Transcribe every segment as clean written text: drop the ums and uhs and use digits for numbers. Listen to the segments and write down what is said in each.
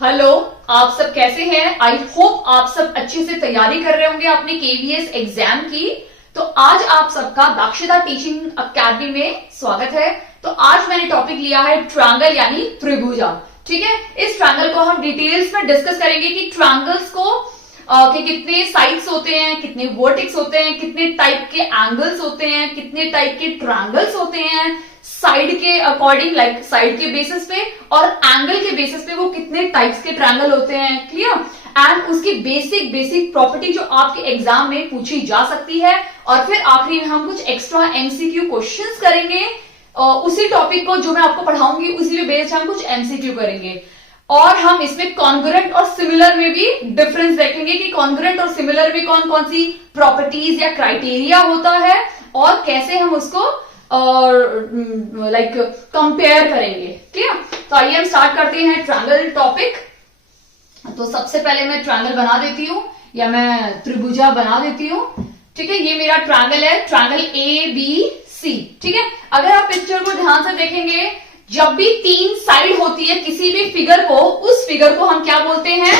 Hello, आप सब कैसे हैं? आई होप आप सब अच्छे से तैयारी कर रहे होंगे अपने केवीएस एग्जाम की। तो आज आप सबका दाक्षिता टीचिंग अकेडमी में स्वागत है। तो आज मैंने टॉपिक लिया है ट्रायंगल यानी त्रिभुजा। ठीक है, इस ट्रायंगल को हम डिटेल्स में डिस्कस करेंगे कि ट्रायंगल्स को कि कितने साइड्स होते हैं, कितने वर्टेक्स होते हैं, कितने टाइप के एंगल्स होते हैं, कितने टाइप के ट्रायंगल्स होते हैं, साइड के अकॉर्डिंग लाइक साइड के बेसिस पे और एंगल के बेसिस पे वो कितने टाइप्स के ट्रायंगल होते हैं। क्लियर? एंड उसकी बेसिक प्रॉपर्टी जो आपके एग्जाम में पूछी जा सकती है। और फिर आखिरी में हम कुछ एक्स्ट्रा एमसीक्यू क्वेश्चंस करेंगे उसी टॉपिक को जो मैं आपको पढ़ाऊंगी उसी पे बेस्ड हम कुछ एमसीक्यू करेंगे। और हम इसमें कॉन्ग्रुएंट और सिमिलर में भी डिफरेंस देखेंगे कि कॉन्ग्रुएंट और सिमिलर में कौन कौन सी प्रॉपर्टीज या क्राइटेरिया होता है और कैसे हम उसको लाइक कंपेयर करेंगे। ठीक है, तो आइए हम स्टार्ट करते हैं ट्रायंगल टॉपिक। तो सबसे पहले मैं ट्रायंगल बना देती हूँ या मैं त्रिभुजा बना देती हूँ। ठीक है, ये मेरा ट्रायंगल है, ट्रायंगल ABC। ठीक है, अगर आप पिक्चर को ध्यान से देखेंगे, जब भी तीन साइड होती है किसी भी फिगर को, उस फिगर को हम क्या बोलते हैं?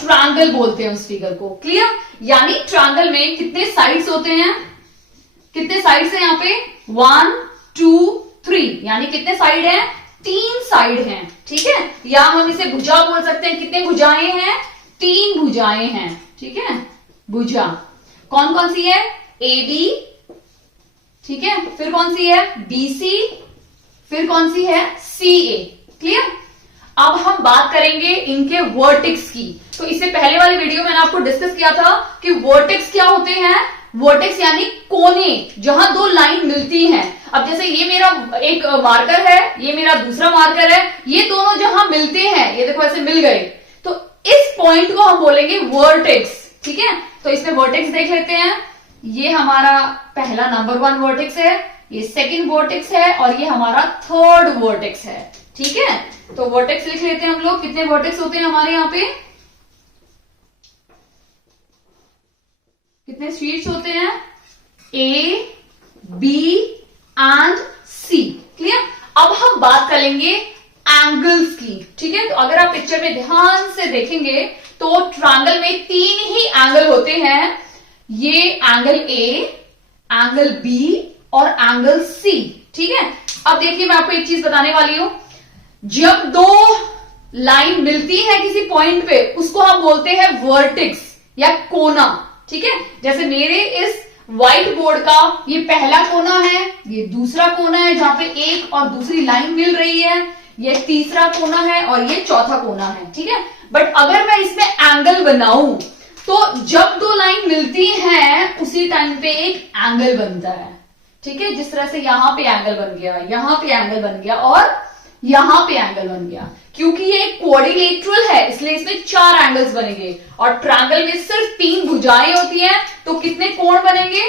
ट्रायंगल बोलते हैं उस फिगर को। क्लियर? यानी ट्रायंगल में कितने साइड्स होते हैं? कितने साइड्स हैं यहाँ पे? 1 2 3, यानी कितने साइड हैं? 3 साइड हैं। ठीक है, या हम इसे भुजा बोल सकते हैं। कितने भुजाएं हैं? 3 भुजाएं हैं। ठीक है, भुजा कौन कौन सी है? AB। ठीक है, फिर कौन सी है? BC, फिर कौन सी है? CA। क्लियर? अब हम बात करेंगे इनके वर्टेक्स की। तो इससे पहले वाली वीडियो मैंने आपको डिस्कस किया था कि वर्टेक्स क्या होते हैं। वर्टेक्स यानी कोने, जहां दो लाइन मिलती हैं। अब जैसे ये मेरा एक मार्कर है, ये मेरा दूसरा मार्कर है, ये दोनों जहां मिलते हैं, ये देखो ऐसे मिल गए, तो इस पॉइंट को हम बोलेंगे वर्टेक्स। ठीक है, तो इसमें वर्टेक्स देख लेते हैं। ये हमारा पहला नंबर 1 वर्टेक्स है, ये सेकंड वर्टेक्स है और ये हमारा थर्ड वर्टेक्स है। ठीक है, तो वर्टेक्स लिख लेते हैं हम लोग। कितने वर्टेक्स होते हैं हमारे यहाँ पे? कितने शीट्स होते हैं? A, B and C। Clear? अब हम बात करेंगे एंगल्स की। ठीक है, तो अगर आप पिक्चर में ध्यान से देखेंगे तो ट्रायंगल में 3 ही एंगल होते हैं। ये एंगल A, एंगल B और एंगल C। ठीक है, अब देखिए मैं आपको एक चीज बताने वाली हूं। जब दो लाइन मिलती है किसी पॉइंट पे, उसको हम बोलते हैं वर्टेक्स या कोना। ठीक है, जैसे मेरे इस व्हाइट बोर्ड का ये पहला कोना है, ये दूसरा कोना है जहां पे एक और दूसरी लाइन मिल रही है, ये तीसरा कोना है और ये चौथा कोना है। ठीक है, बट अगर मैं इसमें एंगल बनाऊं तो जब दो लाइन मिलती हैं उसी टाइम पे एक एंगल बनता है। ठीक है, जिस तरह से यहां पे एंगल बन गया, यहां पे एंगल बन गया और यहां पे एंगल बन गया। क्योंकि ये क्वाड्रिलेटरल है इसलिए इसमें 4 एंगल्स बनेंगे और ट्रायंगल में सिर्फ 3 भुजाएं होती हैं, तो कितने कोण बनेंगे?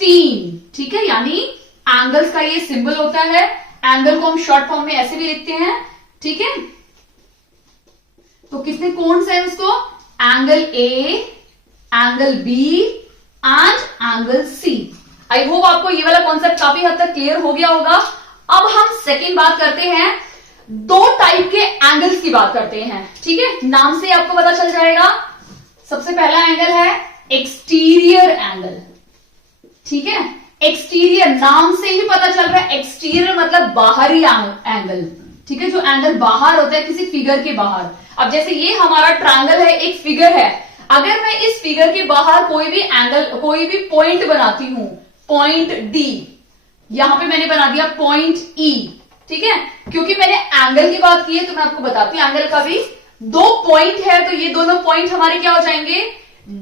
3। ठीक है, यानी एंगल्स का ये सिंबल होता है। एंगल को हम शॉर्ट फॉर्म में ऐसे भी लिखते हैं। ठीक है, तो कितने कोण हैं उसको? Angle A, angle B and angle C। I hope आपको ये वाला कॉन्सेप्ट काफी हद तक क्लियर हो गया होगा। अब हम सेकेंड बात करते हैं, 2 टाइप के एंगल्स की बात करते हैं। ठीक है, नाम से आपको पता चल जाएगा। सबसे पहला एंगल है एक्सटीरियर एंगल। ठीक है, एक्सटीरियर नाम से ही पता चल रहा है। एक्सटीरियर मतलब बाहरी एंगल। ठीक है, जो एंगल बाहर होता है किसी फिगर के बाहर। अब जैसे ये हमारा ट्रायंगल है, एक फिगर है। अगर मैं इस फिगर के बाहर कोई भी एंगल, कोई भी पॉइंट बनाती हूं, पॉइंट D, यहां पे मैंने बना दिया पॉइंट E। ठीक है, क्योंकि मैंने एंगल की बात की है तो मैं आपको बताती हूं एंगल का भी 2 पॉइंट है, तो ये दोनों पॉइंट हमारे क्या हो जाएंगे?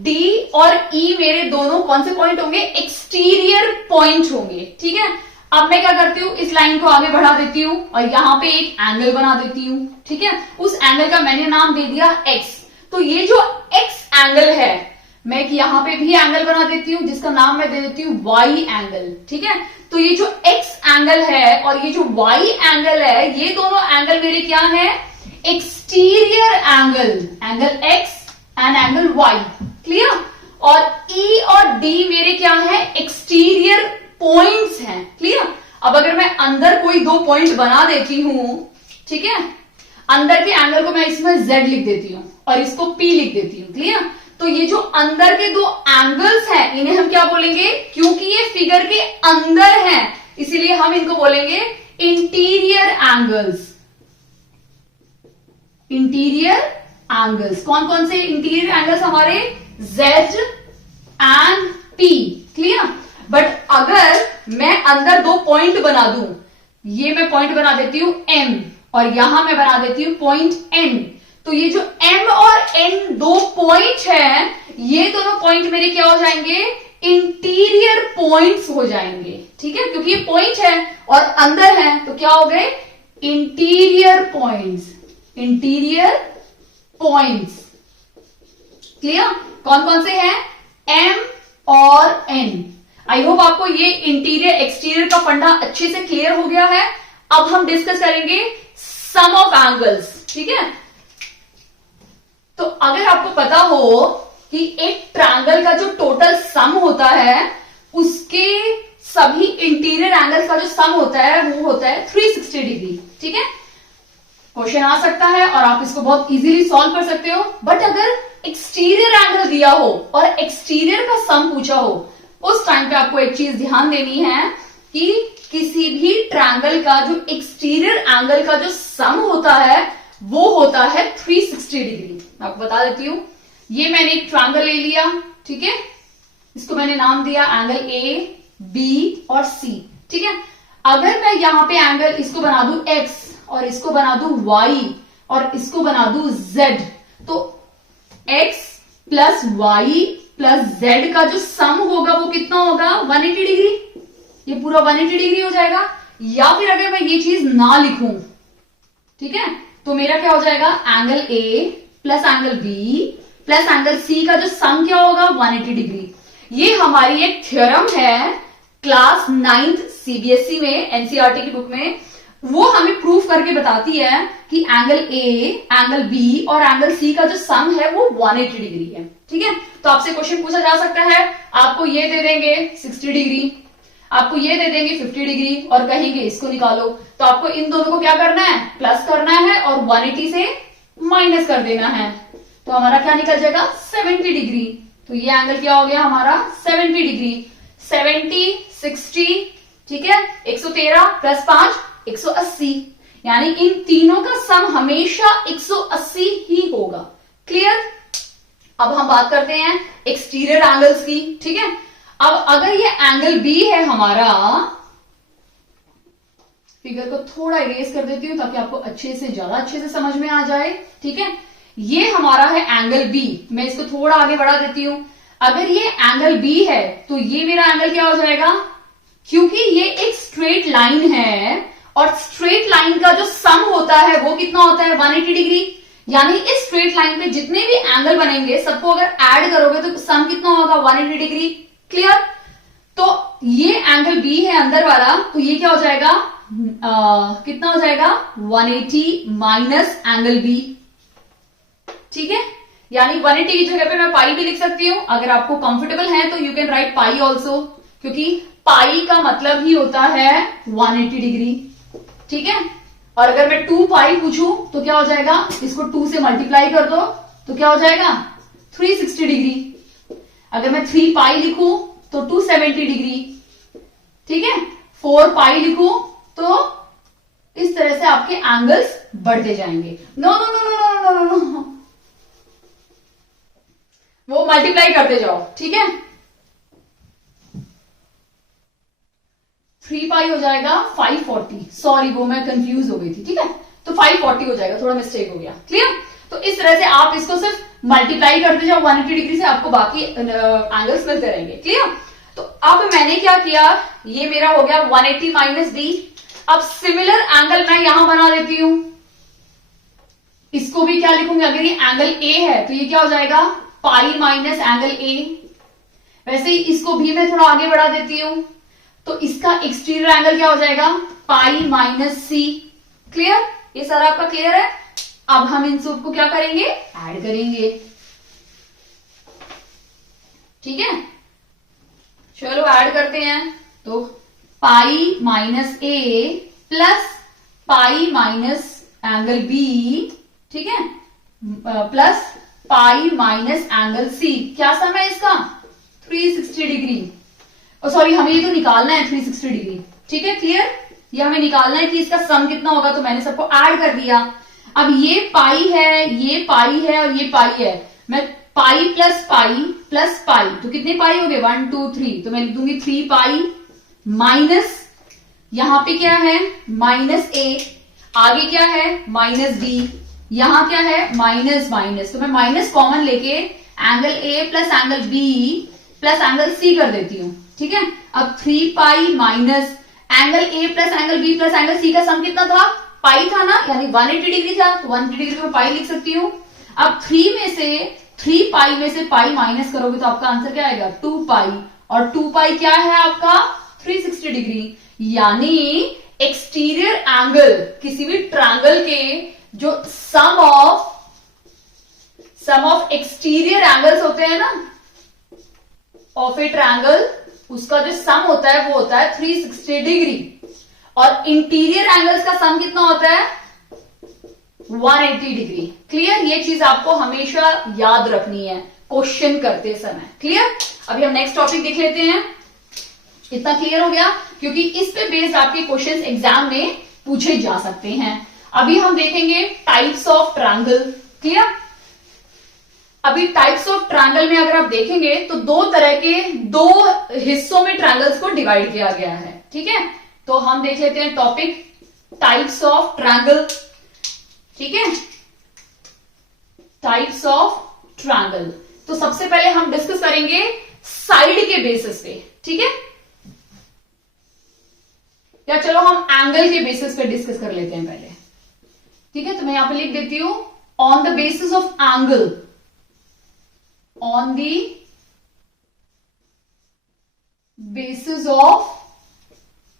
D और E मेरे दोनों कौन से पॉइंट होंगे? एक्सटीरियर पॉइंट होंगे। ठीक है, अब मैं क्या करती हूं, इस लाइन को आगे बढ़ा देती हूं और यहां पे एक एंगल बना देती हूं। ठीक है, उस एंगल का मैंने नाम दे दिया X। तो ये जो X एंगल है, मैं यहां पे भी एंगल बना देती हूं जिसका नाम मैं दे देती हूं Y एंगल। ठीक है, तो ये जो X एंगल है और ये जो Y एंगल है, ये दोनों एंगल मेरे क्या है? Exterior angle, angle X and angle Y। Clear? और E और D मेरे क्या है? एक्सटीरियर पॉइंट्स हैं। क्लियर? अब अगर मैं अंदर कोई 2 पॉइंट बना देती हूं, ठीक है, अंदर के एंगल को मैं इसमें Z लिख देती हूं और इसको P लिख देती हूं। क्लियर? तो ये जो अंदर के दो एंगल्स हैं इन्हें हम क्या बोलेंगे? क्योंकि ये फिगर के अंदर हैं इसीलिए हम इनको बोलेंगे इंटीरियर एंगल्स। इंटीरियर एंगल्स कौन कौन से इंटीरियर एंगल्स? हमारे Z and P। Clear? But अगर मैं अंदर दो पॉइंट बना दूं, ये मैं पॉइंट बना देती हूं M और यहां मैं बना देती हूं पॉइंट N, तो ये जो M और N दो पॉइंट है, ये दोनों पॉइंट मेरे क्या हो जाएंगे? इंटीरियर पॉइंट्स हो जाएंगे। ठीक है? क्योंकि ये पॉइंट है और अंदर है तो क्या हो गए? Interior points. Interior points. Clear? कौन कौन से हैं? M और N। आई होप आपको ये इंटीरियर एक्सटीरियर का फंडा अच्छे से क्लियर हो गया है। अब हम डिस्कस करेंगे सम ऑफ एंगल्स। ठीक है? तो अगर आपको पता हो कि एक ट्रायंगल का जो टोटल सम होता है उसके सभी इंटीरियर एंगल्स का जो सम होता है वो होता है 360 डिग्री। ठीक है? क्वेश्चन आ सकता है और आप इसको बहुत इजीली सॉल्व कर सकते हो। बट अगर एक्सटीरियर एंगल दिया हो और एक्सटीरियर का सम पूछा हो, उस टाइम पे आपको एक चीज ध्यान देनी है कि किसी भी ट्रायंगल का जो एक्सटीरियर एंगल का जो सम होता है वो होता है 360 डिग्री। मैं आपको बता देती हूं, ये मैंने एक ट्रायंगल ले लिया। ठीक है? इसको मैंने नाम दिया एंगल A, B और C। ठीक है? अगर मैं यहां पे एंगल इसको बना दूं X और इसको बना दूं Y और इसको बना दूं Z, तो X plus Y plus Z का जो सम होगा वो कितना होगा? 180 डिग्री। ये पूरा 180 डिग्री हो जाएगा। या फिर अगर मैं ये चीज ना लिखूं, ठीक है, तो मेरा क्या हो जाएगा? Angle A plus angle B plus angle C का जो सम क्या होगा? 180 डिग्री। ये हमारी एक थ्योरम है क्लास 9th CBSE में, एनसीईआरटी की बुक में। वो हमें प्रूफ करके बताती है कि एंगल A, एंगल B और एंगल C का जो सम है वो 180 डिग्री है। ठीक है? तो आपसे क्वेश्चन पूछा जा सकता है, आपको ये दे देंगे 60 डिग्री, आपको ये दे देंगे 50 डिग्री और कहेंगे इसको निकालो, तो आपको इन दोनों को क्या करना है? प्लस करना है और 180 से माइनस कर देना है। तो हमारा क्या निकल जाएगा? 70 डिग्री। तो ये एंगल क्या हो गया हमारा? 70 डिग्री। 70, 60, ठीक है, 113 प्लस 5 180, यानी इन तीनों का सम हमेशा 180 ही होगा। क्लियर? अब हम बात करते हैं एक्सटीरियर एंगल्स की। ठीक है? अब अगर ये एंगल B है हमारा, फिगर को थोड़ा इरेज कर देती हूं ताकि आपको ज्यादा अच्छे से समझ में आ जाए। ठीक है? ये हमारा है एंगल B। मैं इसको थोड़ा आगे बढ़ा देती हूं। अगर ये एंगल B है तो ये मेरा एंगल क्या हो जाएगा? क्योंकि ये एक स्ट्रेट लाइन है और स्ट्रेट लाइन का जो सम होता है वो कितना होता है? 180 डिग्री। यानी इस स्ट्रेट लाइन पे जितने भी एंगल बनेंगे सबको अगर ऐड करोगे तो सम कितना होगा? 180 डिग्री। क्लियर? तो ये एंगल B है अंदर वाला, तो ये क्या हो जाएगा? कितना हो जाएगा? 180 माइनस एंगल B। ठीक है? यानी 180 की जगह पे मैं पाई भी लिख सकती हूं। अगर आपको कंफर्टेबल है तो you can write pi also, क्योंकि पाई का मतलब ही होता है 180 डिग्री। ठीक है? और अगर मैं 2 पाई पूछूं तो क्या हो जाएगा? इसको 2 से मल्टीप्लाई कर दो तो क्या हो जाएगा? 360 डिग्री। अगर मैं 3 पाई लिखूं तो 270 डिग्री। ठीक है? 4 पाई लिखूं तो इस तरह से आपके एंगल्स बढ़ते जाएंगे। No no no no no no no, वो मल्टीप्लाई करते जाओ। ठीक है? 3 पाई हो जाएगा 540। सॉरी, वो मैं कंफ्यूज हो गई थी। ठीक है? तो 540 हो जाएगा, थोड़ा मिस्टेक हो गया। क्लियर? तो इस तरह से आप इसको सिर्फ मल्टीप्लाई करते जाओ 180 डिग्री से, आपको बाकी एंगल्स मिलते रहेंगे। क्लियर? तो अब मैंने क्या किया, ये मेरा हो गया 180 माइनस D। अब सिमिलर एंगल मैं यहां बना देती हूं। इसको भी क्या लिखूंगी? अगर ये एंगल A है तो ये क्या हो जाएगा? पाई माइनस एंगल A। वैसे ही इसको भी मैं थोड़ा आगे बढ़ा देती हूं, तो इसका एक्सटीरियर एंगल क्या हो जाएगा? Pi minus C। क्लियर? ये सारा आपका क्लियर है? अब हम इन सब को क्या करेंगे? ऐड करेंगे। ठीक है? चलो ऐड करते हैं। तो pi minus A plus pi minus angle B, ठीक है, plus pi minus angle C. क्या सम है इसका? 360 डिग्री। सॉरी, हमें ये तो निकालना है 360 डिग्री, ठीक है, क्लियर। ये हमें निकालना है कि इसका सम कितना होगा, तो मैंने सबको ऐड कर दिया। अब ये पाई है, ये पाई है और ये पाई है। मैं पाई प्लस पाई, तो कितने पाई हो गए? 1 2 3, तो मैं लिख दूंगी 3 पाई माइनस, यहां पे क्या है? माइनस ए, आगे क्या है? माइनस बी, यहां क्या है? माइनस माइनस, तो मैं माइनस कॉमन लेके angle A plus angle B plus angle C कर देती हूं, ठीक है। अब 3 pi minus angle A plus angle B plus angle C का सम कितना था? पाई था ना, यानी 180 डिग्री था, तो 180 डिग्री में पाई लिख सकती हूँ। अब 3 पाई में से पाई माइनस करोगे तो आपका आंसर क्या आएगा? 2 पाई, और 2 पाई क्या है आपका? 360 डिग्री। यानी एक्सटीरियर एंगल किसी भी ट्रायंगल के जो सम ऑफ एक्सटीरियर एंगल्स होते हैं ना ऑफ ए ट्रायंगल, उसका जो सम होता है वो होता है 360 डिग्री। और इंटीरियर एंगल्स का सम कितना होता है? 180 डिग्री। क्लियर? ये चीज आपको हमेशा याद रखनी है क्वेश्चन करते समय। क्लियर? अभी हम नेक्स्ट टॉपिक देख लेते हैं। इतना क्लियर हो गया? क्योंकि इस पे बेस्ड आपके क्वेश्चंस एग्जाम में पूछे जा सकते हैं। अभी हम देखेंगे टाइप्स ऑफ ट्रायंगल। क्लियर? अभी टाइप्स ऑफ ट्रायंगल में अगर आप देखेंगे तो दो तरह के, दो हिस्सों में ट्रायंगल्स को डिवाइड किया गया है, ठीक है। तो हम देख लेते हैं टॉपिक टाइप्स ऑफ ट्रायंगल, ठीक है, टाइप्स ऑफ ट्रायंगल। तो सबसे पहले हम डिस्कस करेंगे साइड के बेसिस पे, ठीक है, या चलो हम एंगल के बेसिस पे डिस्कस कर लेते हैं पहले, ठीक है। तो मैं यहां पे लिख देती हूं on the basis of angle, on the basis of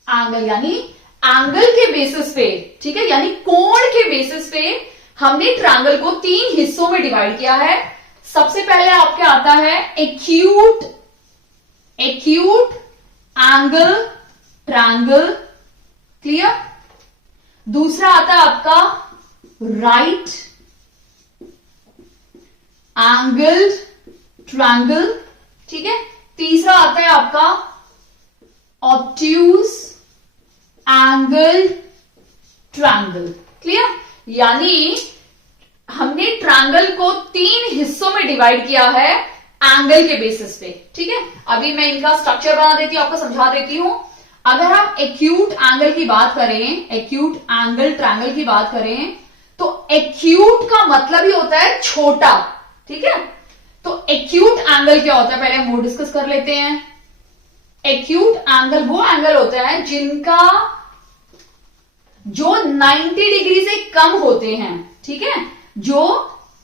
angle, यानी एंगल के बेसिस पे, ठीक है, यानी कोण के बेसिस पे हमने ट्रायंगल को 3 हिस्सों में डिवाइड किया है। सबसे पहले आपके आता है एक्यूट एंगल ट्रायंगल, क्लियर। दूसरा आता है आपका राइट एंगल ट्रायंगल, ठीक है। तीसरा आता है आपका ऑब्ट्यूज एंगल ट्रायंगल, क्लियर। यानी हमने ट्रायंगल को 3 हिस्सों में डिवाइड किया है एंगल के बेसिस पे, ठीक है। अभी मैं इनका स्ट्रक्चर बना देती हूं, आपको समझा देती हूं। अगर हम एक्यूट एंगल की बात करें, एक्यूट एंगल ट्रायंगल की बात करें, तो एक्यूट का मतलब ही होता है छोटा, ठीक है। तो एक्यूट एंगल क्या होता है पहले हम वो डिस्कस कर लेते हैं। एक्यूट एंगल वो एंगल होता है जिनका जो 90 डिग्री से कम होते हैं, ठीक है, जो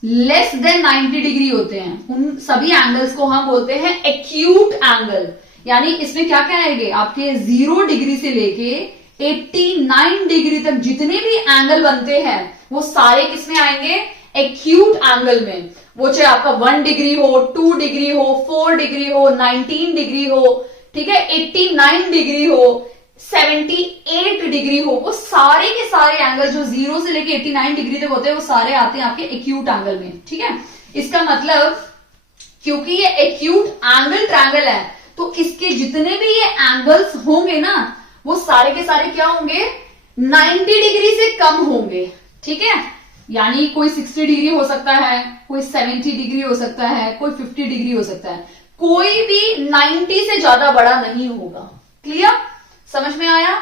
लेस देन 90 डिग्री होते हैं, उन सभी एंगल्स को हम बोलते हैं एक्यूट एंगल। यानी इसमें क्या क्या आएंगे आपके 0 डिग्री से लेके 89 डिग्री तक जितने भी एंगल बनते हैं वो सारे किसमें आएंगे? एक्यूट एंगल में। वो चाहे आपका 1 डिग्री हो, 2 डिग्री हो, 4 डिग्री हो, 19 डिग्री हो, ठीक है, 89 डिग्री हो, 78 डिग्री हो, वो सारे के सारे एंगल जो 0 से लेके 89 डिग्री तक होते हैं वो सारे आते हैं आपके एक्यूट एंगल में, ठीक है। इसका मतलब क्योंकि ये एक्यूट एंगल ट्रायंगल है तो इसके जितने भी ये एंगल्स होंगे ना वो सारे के सारे क्या होंगे? 90 डिग्री से कम होंगे, ठीक है। यानी कोई 60 डिग्री हो सकता है, कोई 70 डिग्री हो सकता है, कोई 50 डिग्री हो सकता है, कोई भी 90 से ज्यादा बड़ा नहीं होगा। क्लियर? समझ में आया?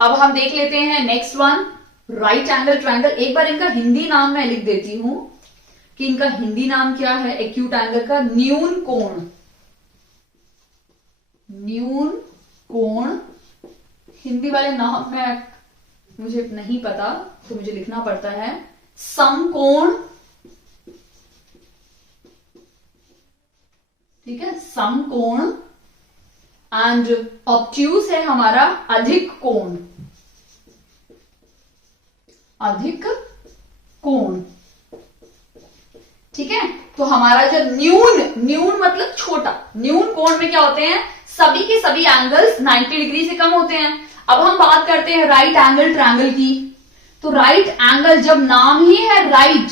अब हम देख लेते हैं next one, right angle triangle. एक बार इनका हिंदी नाम मैं लिख देती हूं कि इनका हिंदी नाम क्या है एक्यूट एंगल का। न्यून कोण, न्यून कोण। हिंदी वाले नाम में मुझे नहीं पता तो मुझे लिखना पड़ता है समकोण, ठीक है, समकोण। एंड ऑब्ट्यूज है हमारा अधिक कोण, अधिक कोण, ठीक है। तो हमारा जो न्यून मतलब छोटा, न्यून कोण में क्या होते हैं? सभी के सभी एंगल्स 90 डिग्री से कम होते हैं। अब हम बात करते हैं राइट एंगल ट्रायंगल की। तो राइट एंगल, जब नाम ही है राइट,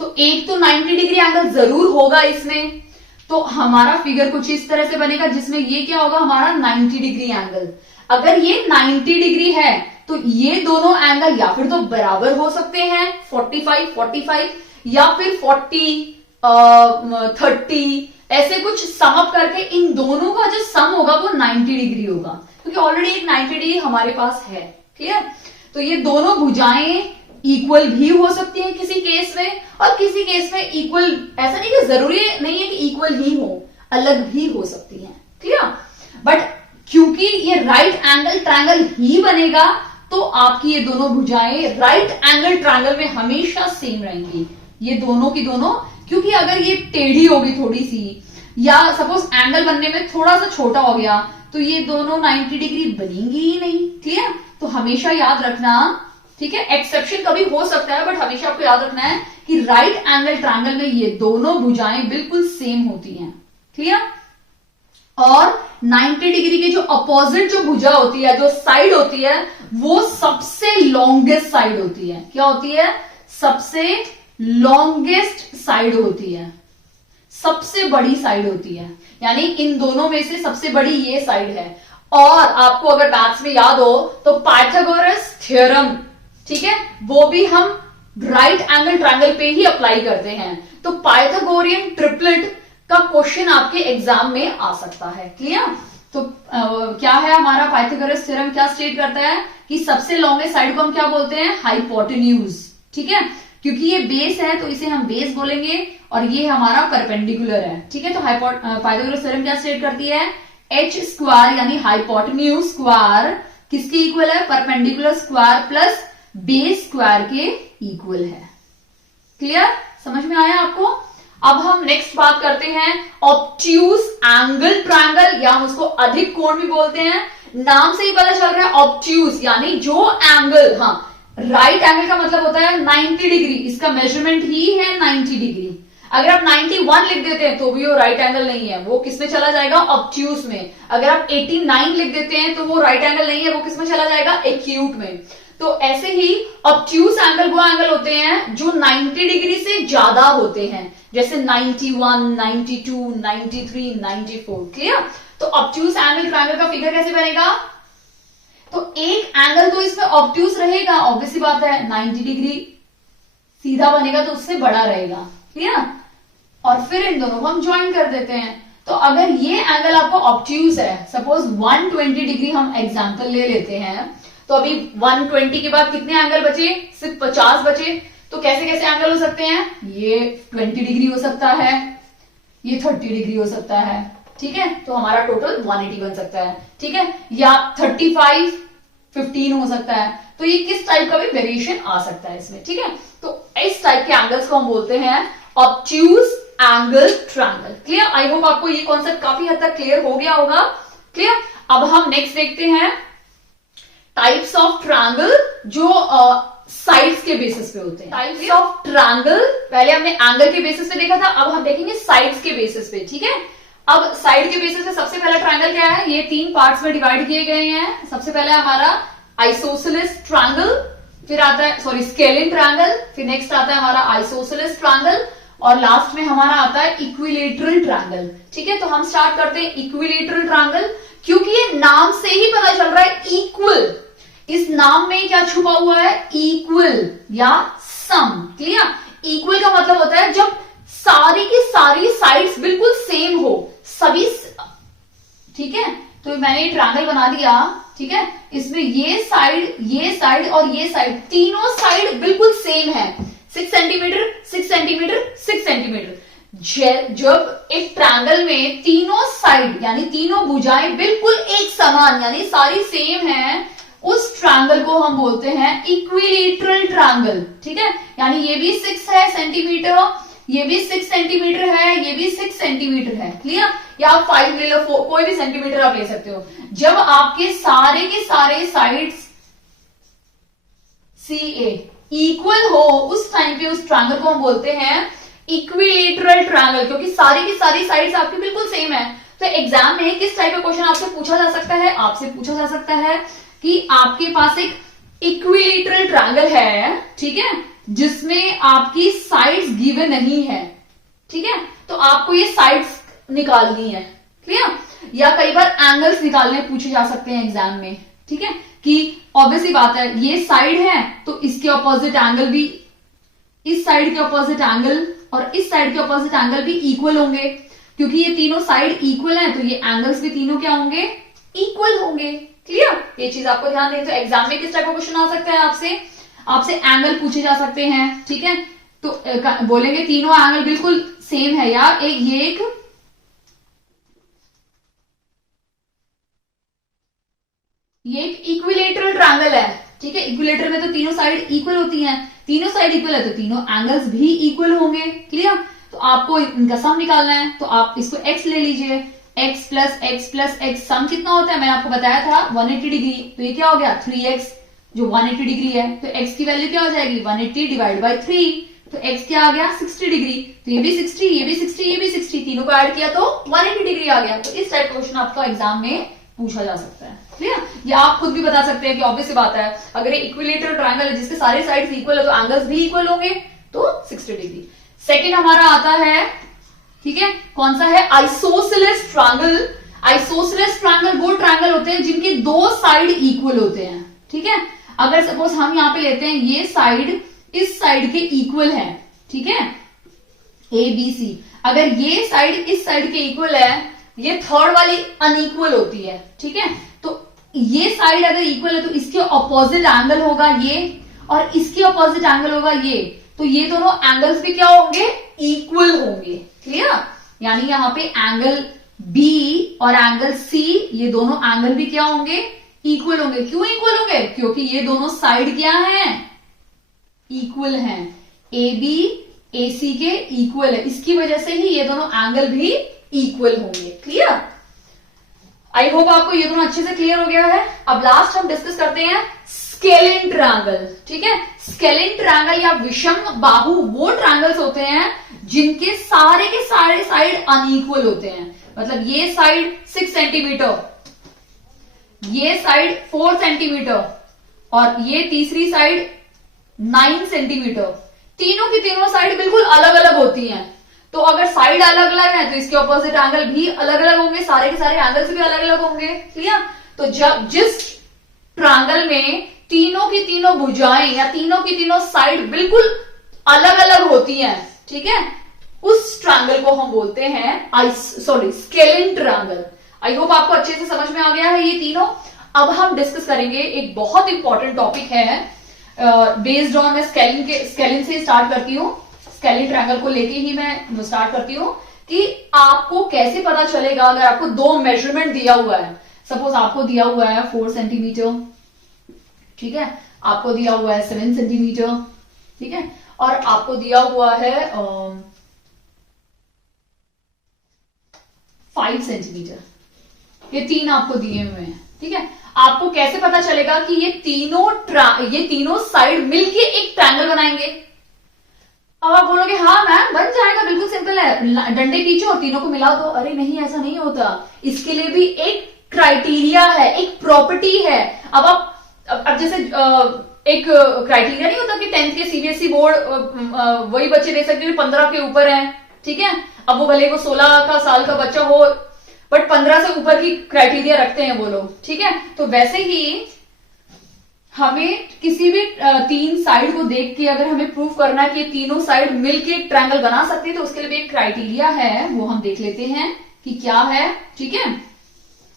तो एक तो 90 डिग्री एंगल जरूर होगा इसमें। तो हमारा फिगर कुछ इस तरह से बनेगा जिसमें ये क्या होगा, हमारा 90 डिग्री एंगल। अगर ये 90 डिग्री है तो ये दोनों एंगल या फिर तो बराबर हो सकते हैं 45 45, या फिर 40 30, ऐसे कुछ सम अप करके इन दोनों का जो सम होगा वो 90 डिग्री होगा, क्योंकि ऑलरेडी एक 90 डिग्री हमारे पास है। क्लियर? तो ये दोनों भुजाएं इक्वल भी हो सकती हैं किसी केस में, और किसी केस में इक्वल, ऐसा नहीं कि जरूरी नहीं है कि इक्वल ही हो, अलग भी हो सकती हैं। क्लियर? बट क्योंकि ये राइट एंगल ट्रायंगल ही बनेगा तो आपकी ये दोनों भुजाएं राइट एंगल ट्रायंगल में हमेशा सेम रहेंगी, ये दोनों की दोनों। क्योंकि अगर ये टेढ़ी होगी थोड़ी सी, या सपोज एंगल बनने में थोड़ा सा छोटा हो गया, तो ये दोनों 90 डिग्री बनेंगी ही नहीं। क्लियर? तो हमेशा याद रखना, ठीक है, एक्सेप्शन कभी हो सकता है बट हमेशा आपको याद रखना है कि राइट एंगल ट्रायंगल में ये दोनों भुजाएं बिल्कुल सेम होती हैं। क्लियर? और 90 डिग्री के जो अपोजिट जो भुजा होती है, जो साइड होती है, वो सबसे लॉन्गेस्ट साइड होती है। क्या होती है? सबसे लॉन्गेस्ट साइड होती है, सबसे बड़ी साइड होती है। यानी इन दोनों में से सबसे बड़ी ये साइड है। और आपको अगर मैथ्स में याद हो तो पाइथागोरस थ्योरम, ठीक है, वो भी हम राइट एंगल ट्रायंगल पे ही अप्लाई करते हैं। तो पाइथागोरियन ट्रिपलेट का क्वेश्चन आपके एग्जाम में आ सकता है। क्लियर? तो क्या है हमारा पाइथागोरस थ्योरम, क्या स्टेट करता है कि सबसे लॉन्गेस्ट साइड को हम क्या बोलते हैं? हाइपोटेन्यूज। ठीक है, क्योंकि ये बेस है तो इसे हम बेस बोलेंगे, और ये हमारा परपेंडिकुलर है। ठीक है, तो पाइथागोरस थ्योरम क्या स्टेट करती है? एच स्क्वायर यानी हाइपोटेन्यूज स्क्वायर किसके इक्वल है? Perpendicular square plus base square के इक्वल है। क्लियर? समझ में आया आपको? अब हम नेक्स्ट बात करते हैं ऑब्ट्यूज एंगल ट्रायंगल, या हम उसको अधिक कोण भी बोलते हैं। नाम से ही पता चल रहा है ऑब्ट्यूज यानी जो एंगल, हाँ, राइट एंगल का मतलब होता है 90 डिग्री, इसका मेजरमेंट ही है 90 डिग्री। अगर आप 91 लिख देते हैं तो भी वो राइट एंगल नहीं है, वो किसमें चला जाएगा? ऑब्ट्यूज में। अगर आप 89 लिख देते हैं तो वो राइट एंगल नहीं है, वो किसमें चला जाएगा? एक्यूट में। तो ऐसे ही ऑब्ट्यूज एंगल वो एंगल होते हैं जो 90 डिग्री से ज्यादा होते हैं, जैसे 91, 92, 93, 94। क्लियर? तो ऑब्ट्यूज एंगल ट्रायंगल का फिगर कैसे बनेगा? तो एक एंगल तो इसमें ऑब्ट्यूज रहेगा, ऑब्वियस सी बात है, 90 डिग्री सीधा बनेगा तो उससे बड़ा रहेगा। क्लियर? और फिर इन दोनों को हम ज्वाइन कर देते हैं। तो अगर ये एंगल आपको ऑब्ट्यूज है, सपोज 120 डिग्री हम एग्जांपल ले लेते हैं, तो अभी 120 के बाद कितने एंगल बचे? सिर्फ 50 बचे। तो कैसे कैसे एंगल हो सकते हैं? ये 20 डिग्री हो सकता है, ये 30 डिग्री हो सकता है। ठीक है, तो हमारा टोटल 180 बन सकता है। ठीक है, या 35, 15 हो सकता है। तो ये किस टाइप का भी वेरिएशन आ सकता है इसमें। ठीक है, तो इस टाइप के एंगल्स को हम बोलते हैं obtuse angle triangle. Clear? I hope आपको ये कॉन्सेप्ट काफी हद तक क्लियर हो गया होगा। क्लियर? अब हम नेक्स्ट देखते हैं टाइप्स ऑफ ट्रायंगल जो साइड्स के बेसिस पे होते हैं। टाइप्स ऑफ ट्रायंगल, पहले हमने एंगल के बेसिस पे देखा था, अब हम देखेंगे साइड्स के बेसिस पे। ठीक है, अब साइड के बेसिस पे सबसे पहला ट्रायंगल क्या है? ये 3 पार्ट्स में डिवाइड किए गए हैं। सबसे पहला हमारा आइसोसेलेस ट्रायंगल, फिर आता है स्केलिन ट्रायंगल, फिर नेक्स्ट आता है हमारा आइसोसेलेस ट्रायंगल, और लास्ट में हमारा आता है इक्विलेटरल ट्रायंगल। ठीक है, तो हम स्टार्ट करते हैं इक्विलेटरल ट्रायंगल। क्योंकि ये नाम से ही पता चल रहा है इक्वल, इस नाम में क्या छुपा हुआ है? इक्वल या सम। क्लियर? इक्वल का मतलब होता है जब सारी की सारी साइड्स बिल्कुल सेम हो, सभी। ठीक है, तो मैंने ये ट्रायंगल बना दिया। ठीक है, इसमें ये साइड और ये साइड, तीनों साइड बिल्कुल सेम है, 6 सेंटीमीटर, 6 सेंटीमीटर, 6 सेंटीमीटर। जब एक ट्रायंगल में तीनों साइड यानी तीनों भुजाएं बिल्कुल एक समान यानी सारी सेम हैं, उस ट्रायंगल को हम बोलते हैं इक्विलेटरल ट्रायंगल। ठीक है, यानी ये भी 6 है सेंटीमीटर, ये भी 6 सेंटीमीटर है, ये भी 6 सेंटीमीटर है। क्लियर? या आप 5 ले लो, कोई भी सेंटीमीटर आप ले सकते हो। जब आपके सारे के सारे साइड्स CA इक्वल हो, उस टाइम पे उस ट्रायंगल को हम बोलते हैं इक्विलेटरल ट्रायंगल, क्योंकि सारी की सारी साइड्स आपकी बिल्कुल सेम है। तो एग्जाम में किस टाइप का क्वेश्चन आपसे पूछा जा सकता है? आपसे पूछा जा सकता है कि आपके पास एक इक्विलेटरल ट्रायंगल है, ठीक है, जिसमें आपकी साइड्स गिवन नहीं है, ठीक है, तो आपको ये साइड्स निकालनी है, क्लियर। या कई बार एंगल्स निकालने पूछे जा सकते हैं एग्जाम में, ठीक है, कि ऑब्वियसली बात है ये साइड है तो इसके ऑपोजिट एंगल भी, इस साइड के ऑपोजिट एंगल और इस साइड के ऑपोजिट एंगल भी इक्वल होंगे, क्योंकि ये तीनों साइड इक्वल हैं तो ये एंगल्स भी तीनों क्या होंगे, इक्वल होंगे, क्लियर। ये चीज आपको ध्यान दें। तो एग्जाम में किस टाइप का क्वेश्चन आ सकता है, आपसे एंगल पूछे जा सकते हैं, ठीक है, तो बोलेंगे तीनों एंगल बिल्कुल सेम है या ये एक इक्विलेटरल ट्रायंगल है, ठीक है। इक्विलेटर में तो तीनों साइड इक्वल होती हैं, तीनों साइड इक्वल है तो तीनों एंगल्स भी इक्वल होंगे, क्लियर। तो आपको इनका सम निकालना है, तो आप इसको x ले लीजिए, x प्लस x सम कितना होता है मैंने आपको बताया था 180 डिग्री, तो ये क्या हो गया 3x जो 180 डिग्री है, तो x की वैल्यू क्या हो जाएगी 180 डिवाइड बाई 3, तो x क्या आ गया 60 डिग्री, तो ये भी 60, ये भी 60, ये भी 60, तीनों को ऐड किया तो 180 डिग्री आ गया। तो इस टाइप का क्वेश्चन आपका एग्जाम में पूछा जा सकता है, क्लियर। या आप खुद भी बता सकते हैं कि ऑब्वियस बात है, अगर ये इक्विलेटरल ट्रायंगल है जिसके सारे साइड्स इक्वल है तो एंगल्स भी इक्वल होंगे, तो 60 डिग्री। सेकंड हमारा आता है, ठीक है, कौन सा है, आइसोसेलेस ट्रायंगल। आइसोसेलेस ट्रायंगल वो ट्रायंगल होते हैं जिनके दो साइड इक्वल होते हैं, ठीक है। अगर सपोज हम यहां पे लेते हैं ये साइड इस साइड के इक्वल है, ठीक है, ए बी सी, अगर ये साइड इस साइड के इक्वल है, ये थर्ड वाली अनइक्वल होती है, ठीक है, तो ये साइड अगर इक्वल है तो इसके ऑपोजिट एंगल होगा ये और इसके ऑपोजिट एंगल होगा ये, तो ये दोनों एंगल्स भी क्या होंगे, इक्वल होंगे, क्लियर। यानी यहां पे एंगल बी और एंगल सी, ये दोनों एंगल भी क्या होंगे, इक्वल होंगे। क्यों इक्वल होंगे, क्योंकि ये दोनों साइड क्या हैं, इक्वल हैं, ए बी ए सी के इक्वल है, इसकी वजह से ही ये दोनों एंगल भी इक्वल होंगे, क्लियर। आई होप आपको ये दोनों अच्छे से क्लियर हो गया है। अब लास्ट हम डिस्कस करते हैं स्केलिन ट्रायंगल, ठीक है। स्केलिन ट्रायंगल या विषम बाहु वो ट्रायंगल्स होते हैं जिनके सारे के सारे साइड अनइक्वल होते हैं, मतलब ये साइड 6 सेंटीमीटर, ये साइड 4 सेंटीमीटर और ये तीसरी साइड 9 सेंटीमीटर, तीनों की तीनों साइड बिल्कुल अलग अलग होती हैं। तो अगर साइड अलग अलग है तो इसके ऑपोजिट एंगल भी अलग अलग होंगे, सारे के सारे एंगल्स भी अलग अलग होंगे, क्लियर। तो जब जिस ट्रायंगल में तीनों की तीनों भुजाएं या तीनों की तीनों साइड बिल्कुल अलग अलग होती हैं, ठीक है, उस ट्रायंगल को हम बोलते हैं स्केलिन ट्रायंगल। आई होप आपको अच्छे से समझ में आ गया है ये तीनों। अब हम डिस्कस करेंगे एक बहुत इंपॉर्टेंट टॉपिक है, बेस्ड ऑन मैं स्केलिन से स्टार्ट करती हूँ, स्केलिन ट्रायंगल को लेके ही मैं स्टार्ट करती हूँ कि आपको कैसे पता चलेगा अगर आपको दो मेजरमेंट दिया हुआ है। सपोज आपको दिया हुआ है 4 सेंटीमीटर, ठीक है, आपको दिया हुआ है 7 सेंटीमीटर, ठीक है, और आपको दिया हुआ है 5 सेंटीमीटर, ये तीन आपको दिए हुए हैं, ठीक है। आपको कैसे पता चलेगा कि ये तीनों साइड मिलके एक ट्रायंगल बनाएंगे। अब आप बोलोगे हाँ मैम बन जाएगा, बिल्कुल सिंपल है, डंडे खींचो और तीनों को मिला दो। अरे नहीं, ऐसा नहीं होता, इसके लिए भी एक क्राइटेरिया है, एक प्रॉपर्टी है। अब जैसे एक क्राइटेरिया नहीं होता कि 10th के सीबीएसई बोर्ड वही बच्चे दे सकते हैं 15 के ऊपर है, ठीक है। अब वो भले वो 16 साल का बच्चा हो बट 15 से ऊपर की क्राइटेरिया रखते हैं वो लोग, ठीक है। तो वैसे ही हमें किसी भी तीन साइड को देख के अगर हमें प्रूव करना है कि तीनों साइड मिलके एक ट्रायंगल बना सकती है तो उसके लिए भी एक क्राइटेरिया है, वो हम देख लेते हैं कि क्या है, ठीक है।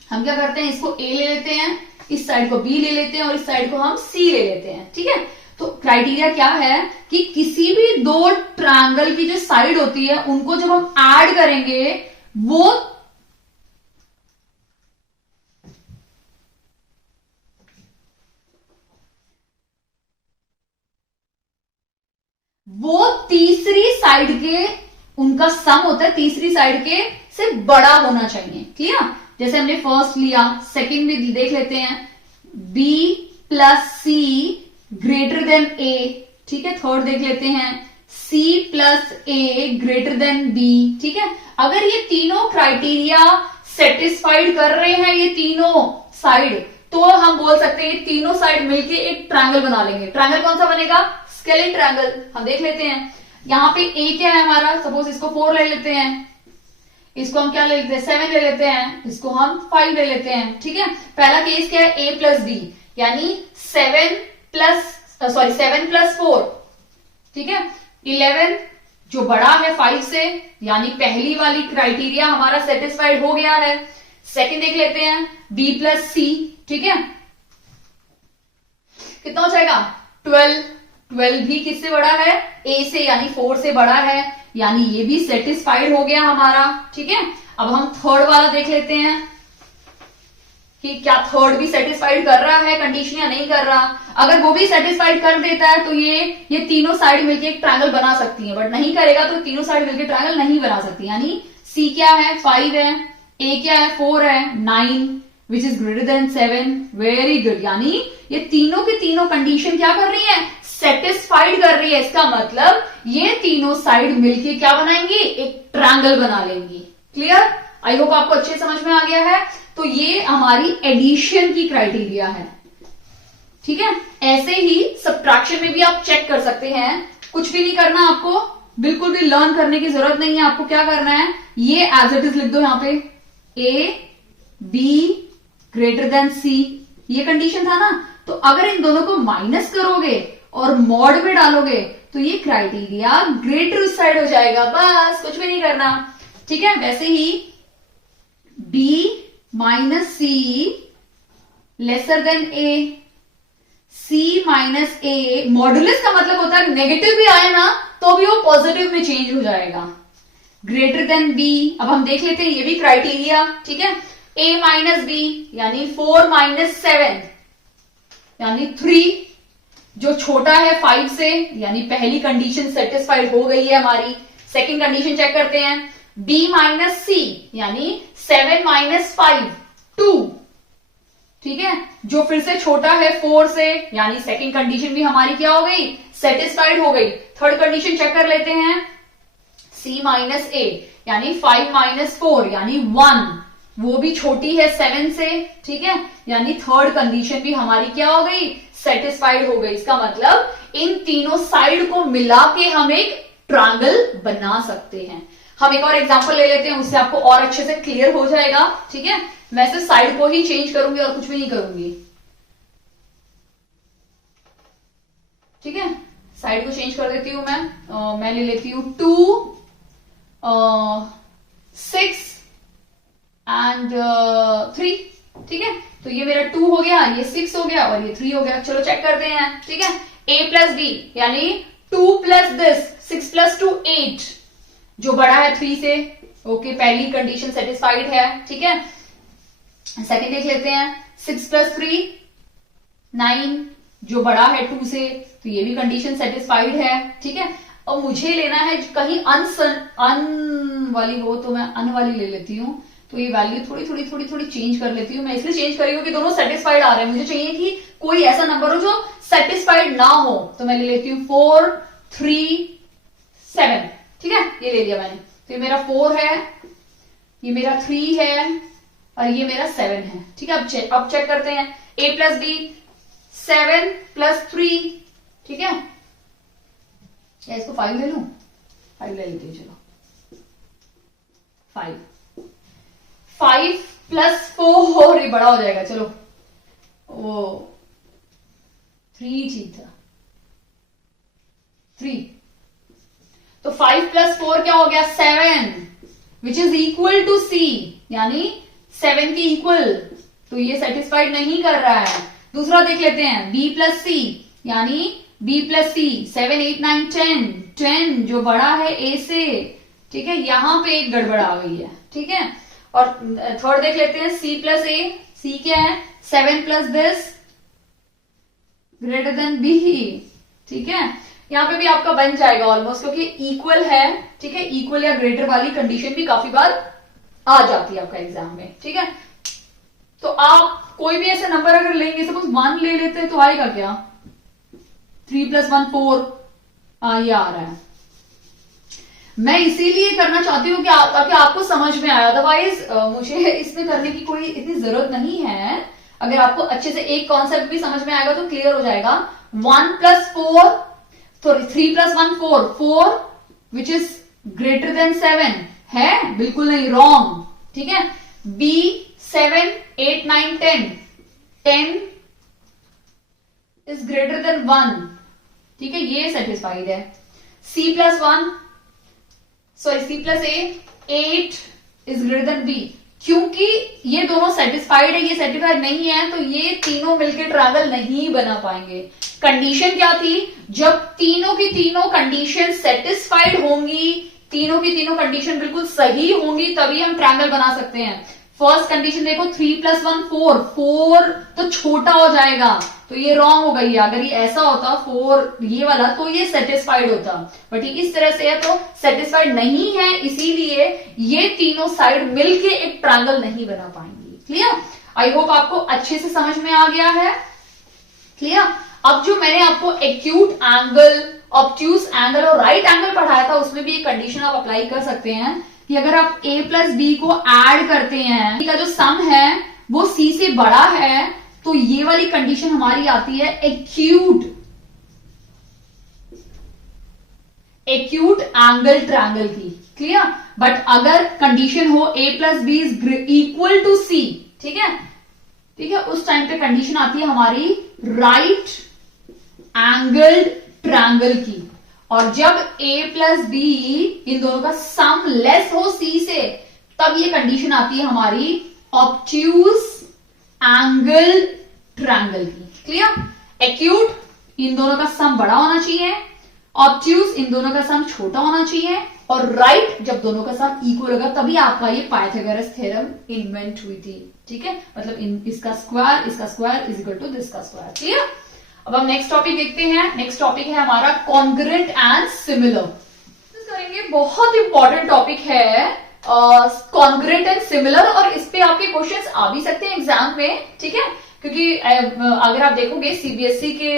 हम क्या करते हैं, इसको ए ले लेते हैं, इस साइड को बी ले लेते हैं और इस साइड को हम सी ले लेते हैं, ठीक है। तो क्राइटेरिया क्या है कि किसी भी दो ट्रायंगल की जो साइड होती है उनको जब हम ऐड करेंगे वो तीसरी साइड के, उनका सम होता है तीसरी साइड के से बड़ा होना चाहिए, क्लियर। जैसे हमने फर्स्ट लिया, सेकंड भी देख लेते हैं, B प्लस सी ग्रेटर देन ए, ठीक है। थर्ड देख लेते हैं, C प्लस ए ग्रेटर देन B, ठीक है। अगर ये तीनों क्राइटेरिया सेटिस्फाइड कर रहे हैं ये तीनों साइड, तो हम बोल सकते हैं तीनों साइड मिलके एक ट्रायंगल बना लेंगे। ट्रायंगल कौन सा बनेगा? Scalene triangle. हम देख लेते हैं यहाँ पे ए क्या है हमारा, सपोज इसको 4 ले लेते हैं, इसको हम क्या ले लेते हैं 7 ले लेते हैं, इसको हम 5 ले लेते हैं। ठीक है, पहला केस क्या है a प्लस बी, यानी 7 प्लस 4, ठीक है 11 जो बड़ा है 5 से, यानी पहली वाली क्राइटेरिया हमारा सेटिस्फाइड हो गया है। सेकंड देख लेते हैं b प्लस सी, ठीक है कितना हो जाएगा 12। 12 भी किससे बड़ा है? a से, यानी 4 से बड़ा है, यानी ये भी सेटिस्फाइड हो गया हमारा। ठीक है, अब हम थर्ड वाला देख लेते हैं कि क्या थर्ड भी सेटिस्फाइड कर रहा है कंडीशन या नहीं कर रहा। अगर वो भी सेटिस्फाइड कर देता है तो ये तीनों साइड मिलके एक ट्रायंगल बना सकती है, बट नहीं करेगा तो तीनों साइड मिलके ट्रायंगल नहीं बना सकती। यानी सी क्या है 5 है, ए क्या है 4 है, 9 which is greater than 7। Very good, यानी ये तीनों की तीनों कंडीशन क्या कर रही है? सेटिस्फाइड कर रही है। इसका मतलब ये तीनों साइड मिलके क्या बनाएंगी? एक ट्रायंगल बना लेंगी। क्लियर? आई होप आपको अच्छे समझ में आ गया है। तो ये हमारी एडिशन की क्राइटेरिया है। ठीक है, ऐसे ही सब्ट्रैक्शन में भी आप चेक कर सकते हैं। कुछ भी नहीं करना आपको, बिल्कुल भी लर्न करने की जरूरत नहीं है। आपको क्या करना है, ये एज इट इज लिख दो। यहां पे ए बी ग्रेटर देन सी, ये कंडीशन था ना। तो अगर इन दोनों को माइनस करोगे और मॉड में डालोगे तो ये क्राइटेरिया ग्रेटर उस साइड हो जाएगा। बस कुछ भी नहीं करना। ठीक है, वैसे ही b माइनस सी लेसर देन ए, c माइनस ए, मॉडुलस का मतलब होता है नेगेटिव भी आए ना तो भी वो पॉजिटिव में चेंज हो जाएगा। ग्रेटर देन b, अब हम देख लेते हैं ये भी क्राइटेरिया। ठीक है, a माइनस बी यानी 4 माइनस 7 यानी 3, जो छोटा है 5 से, यानी पहली कंडीशन सेटिस्फाइड हो गई है हमारी। सेकंड कंडीशन चेक करते हैं, b माइनस सी यानी 7 माइनस 5 2, ठीक है जो फिर से छोटा है 4 से, यानी सेकंड कंडीशन भी हमारी क्या हो गई? सेटिस्फाइड हो गई। थर्ड कंडीशन चेक कर लेते हैं, c माइनस ए यानी 5 माइनस 4 यानी 1, वो भी छोटी है 7 से। ठीक है, यानी थर्ड कंडीशन भी हमारी क्या हो गई? सेटिस्फाइड हो गई। इसका मतलब इन तीनों साइड को मिला के हम एक ट्रायंगल बना सकते हैं। हम एक और एग्जांपल ले लेते हैं, उससे आपको और अच्छे से क्लियर हो जाएगा। ठीक है, मैं सिर्फ साइड को ही चेंज करूंगी और कुछ भी नहीं करूंगी। ठीक है, साइड को चेंज कर देती हूं मैं ले लेती हूं 2 6 एंड 3। ठीक है, तो ये मेरा 2 हो गया, ये 6 हो गया और ये 3 हो गया। चलो चेक करते हैं। ठीक है, a प्लस बी यानी 2 प्लस दिस 6 प्लस 2 8, जो बड़ा है 3 से। ओके, पहली कंडीशन सेटिस्फाइड है। ठीक है, सेकंड देख लेते हैं, 6 प्लस 3 9, जो बड़ा है 2 से, तो ये भी कंडीशन सेटिस्फाइड है। ठीक है, और मुझे लेना है कहीं अन वाली हो तो मैं अन वाली ले लेती हूं। तो ये वैल्यू थोड़ी चेंज कर लेती हूँ। मैं इसलिए चेंज कर रही हूँ कि दोनों सेटिस्फाइड आ रहे हैं। मुझे चाहिए कि कोई ऐसा नंबर हो जो सेटिस्फाइड ना हो, तो मैं ले लेती हूँ 4 3 7। ठीक है, ये ले लिया मैंने। तो ये मेरा 4 है, ये मेरा 3 है और ये मेरा 7 है। ठीक है, अब चेक करते हैं, a प्लस बी 7 प्लस 3। ठीक है, या इसको 5 ले लूं? 5 ले लेती हूँ। चलो 5 प्लस 4, ये बड़ा हो जाएगा। चलो वो 3 ठीक था, 3। तो 5 प्लस 4 क्या हो गया? 7 which is equal to c, यानी 7 के इक्वल। तो ये सेटिस्फाइड नहीं कर रहा है। दूसरा देख लेते हैं, b प्लस सी यानी b प्लस सी 7 8 9 10 10, जो बड़ा है a से। ठीक है, यहां पे एक गड़बड़ आ गई है। ठीक है, और थर्ड देख लेते हैं, c प्लस ए। c क्या है? 7 plus this greater than b। ठीक है, यहां पे भी आपका बन जाएगा ऑलमोस्ट, क्योंकि इक्वल है। ठीक है, इक्वल या ग्रेटर वाली कंडीशन भी काफी बार आ जाती है आपका एग्जाम में। ठीक है, तो आप कोई भी ऐसे नंबर अगर लेंगे, सपोज 1 ले लेते हैं तो आएगा क्या? 3 प्लस 1 4, ये आ रहा है। मैं इसीलिए करना चाहती हूँ कि ताकि आपको समझ में आए। अदरवाइज मुझे इसमें करने की कोई इतनी जरूरत नहीं है। अगर आपको अच्छे से एक कॉन्सेप्ट भी समझ में आएगा तो क्लियर हो जाएगा। 1 + 4 sorry 3 + 1 4 4 which is greater than 7 है, बिल्कुल नहीं, रॉन्ग। ठीक है। B 7 8 9 10 10 is greater than 1। ठीक है, ये सेटिस्फाइड है। C + 1 sorry C + A 8 is greater than B। क्योंकि ये दोनों सेटिस्फाइड है, ये सेटिस्फाइड नहीं है, तो ये तीनों मिलकर ट्रायंगल नहीं बना पाएंगे। कंडीशन क्या थी? जब तीनों की तीनों कंडीशन सेटिस्फाइड होंगी, तीनों की तीनों कंडीशन बिल्कुल सही होंगी, तभी हम ट्रायंगल बना सकते हैं। फर्स्ट कंडीशन देखो, 3 + 1 4 4 तो छोटा हो जाएगा, तो ये रॉन्ग हो गई है। अगर ये ऐसा होता 4 ये वाला, तो ये सेटिस्फाइड होता, बट ये इस तरह से है तो सेटिस्फाइड नहीं है, इसीलिए ये तीनों साइड मिलके एक ट्रायंगल नहीं बना पाएंगी। क्लियर? आई होप आपको अच्छे से समझ में आ गया है। क्लियर? अब जो मैंने आपको एक्यूट एंगल, ऑब्ट्यूज एंगल और राइट एंगल पढ़ाया था, उसमें भी एक कंडीशन आप अप्लाई कर सकते हैं कि अगर आप A + B को ऐड करते हैं, B का जो सम है वो C से बड़ा है, तो ये वाली कंडीशन हमारी आती है एक्यूट एंगल ट्रायंगल की। क्लियर? बट अगर कंडीशन हो A + B equal to C, ठीक है, ठीक है, उस टाइम पे कंडीशन आती है हमारी राइट एंगल्ड ट्रायंगल की। और जब A + B इन दोनों का सम लेस हो C से, तब ये कंडीशन आती है हमारी ऑब्ट्यूज एंगल ट्रायंगल की। क्लियर? एक्यूट इन दोनों का सम बड़ा होना चाहिए, ऑब्ट्यूज इन दोनों का सम छोटा होना चाहिए, और राइट जब दोनों का सम इक्वल होगा, तभी आपका ये पाइथागोरस थ्योरम इन्वेंट हुई थी। ठीक है, मतलब इसका square is equal to this का स्क्वायर। क्लियर? अब हम नेक्स्ट टॉपिक देखते हैं। नेक्स्ट टॉपिक है हमारा कॉन्ग्रुएंट एंड सिमिलर। करेंगे, बहुत इंपॉर्टेंट टॉपिक है कॉन्ग्रुएंट एंड सिमिलर, और इस पे आपके क्वेश्चंस आ भी सकते हैं एग्जाम में। ठीक है, क्योंकि अगर आप देखोगे सीबीएसई के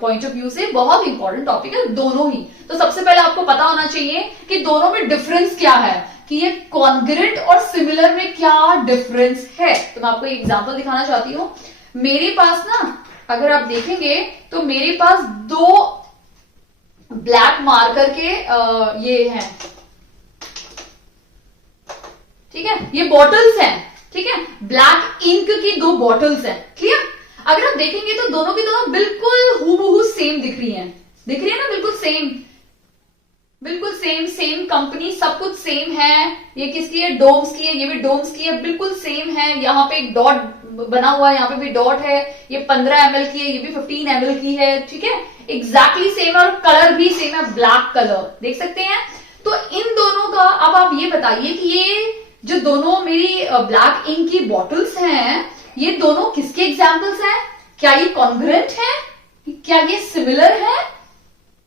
पॉइंट ऑफ व्यू से बहुत इंपॉर्टेंट टॉपिक है दोनों ही। तो सबसे पहले आपको पता होना चाहिए कि दोनों में डिफरेंस क्या है, कि ये कॉन्ग्रुएंट और सिमिलर में क्या डिफरेंस है। तो मैं आपको एक एग्जांपल दिखाना चाहती हूँ। मेरे पास ना, अगर आप देखेंगे तो मेरे पास 2 ब्लैक मार्कर के ये हैं, ठीक है, ये बॉटल्स हैं। ठीक है, ब्लैक इंक की 2 बॉटल्स हैं। क्लियर? अगर आप देखेंगे तो दोनों की दोनों बिल्कुल हूबहू सेम दिख रही हैं, दिख रही है ना, बिल्कुल सेम, बिल्कुल सेम कंपनी, सब कुछ सेम है। ये किसकी है? डोम्स की है, ये भी डोम्स की है, बिल्कुल सेम है। यहाँ पे एक डॉट बना हुआ है, यहाँ पे भी डॉट है। ये 15 ml की है, ये भी 15 ml की है। ठीक है, एग्जैक्टली सेम है, और कलर भी सेम है, ब्लैक कलर, देख सकते हैं। तो इन दोनों का अब आप ये बताइए कि ये जो दोनों मेरी ब्लैक इंक की बॉटल्स हैं, ये दोनों किसके एग्जाम्पल्स हैं? क्या ये कॉन्ग्रुएंट है? क्या ये सिमिलर है?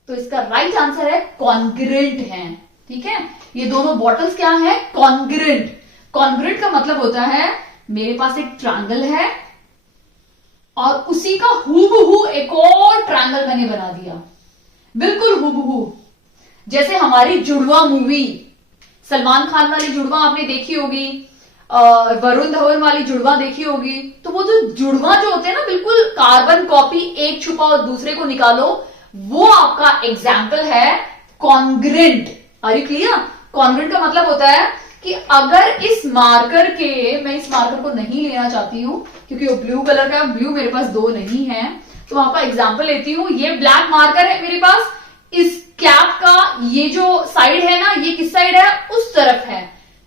तो इसका राइट आंसर है कॉन्ग्रुएंट है। ठीक है, ये दोनों बॉटल्स क्या है? कॉन्ग्रुएंट। कॉन्ग्रुएंट का मतलब होता है मेरे पास एक ट्रायंगल है और उसी का हूबहू एक और ट्रायंगल मैंने बना दिया, बिल्कुल हूबहू। जैसे हमारी जुड़वा मूवी, सलमान खान वाली जुड़वा आपने देखी होगी, वरुण धवन वाली जुड़वा देखी होगी। तो वो जो जुड़वा जो होते हैं ना, बिल्कुल कार्बन कॉपी, एक छुपा और दूसरे को निकालो, वो आपका एग्जाम्पल है congruent. Are you clear? Congruent का मतलब होता है कि अगर इस मार्कर के, मैं इस मार्कर को नहीं लेना चाहती हूं क्योंकि वो ब्लू कलर का, ब्लू मेरे पास 2 नहीं है, तो वहां पर एग्जाम्पल लेती हूं। ये ब्लैक मार्कर है मेरे पास, इस कैप का ये जो साइड है ना, ये किस साइड है? उस तरफ है।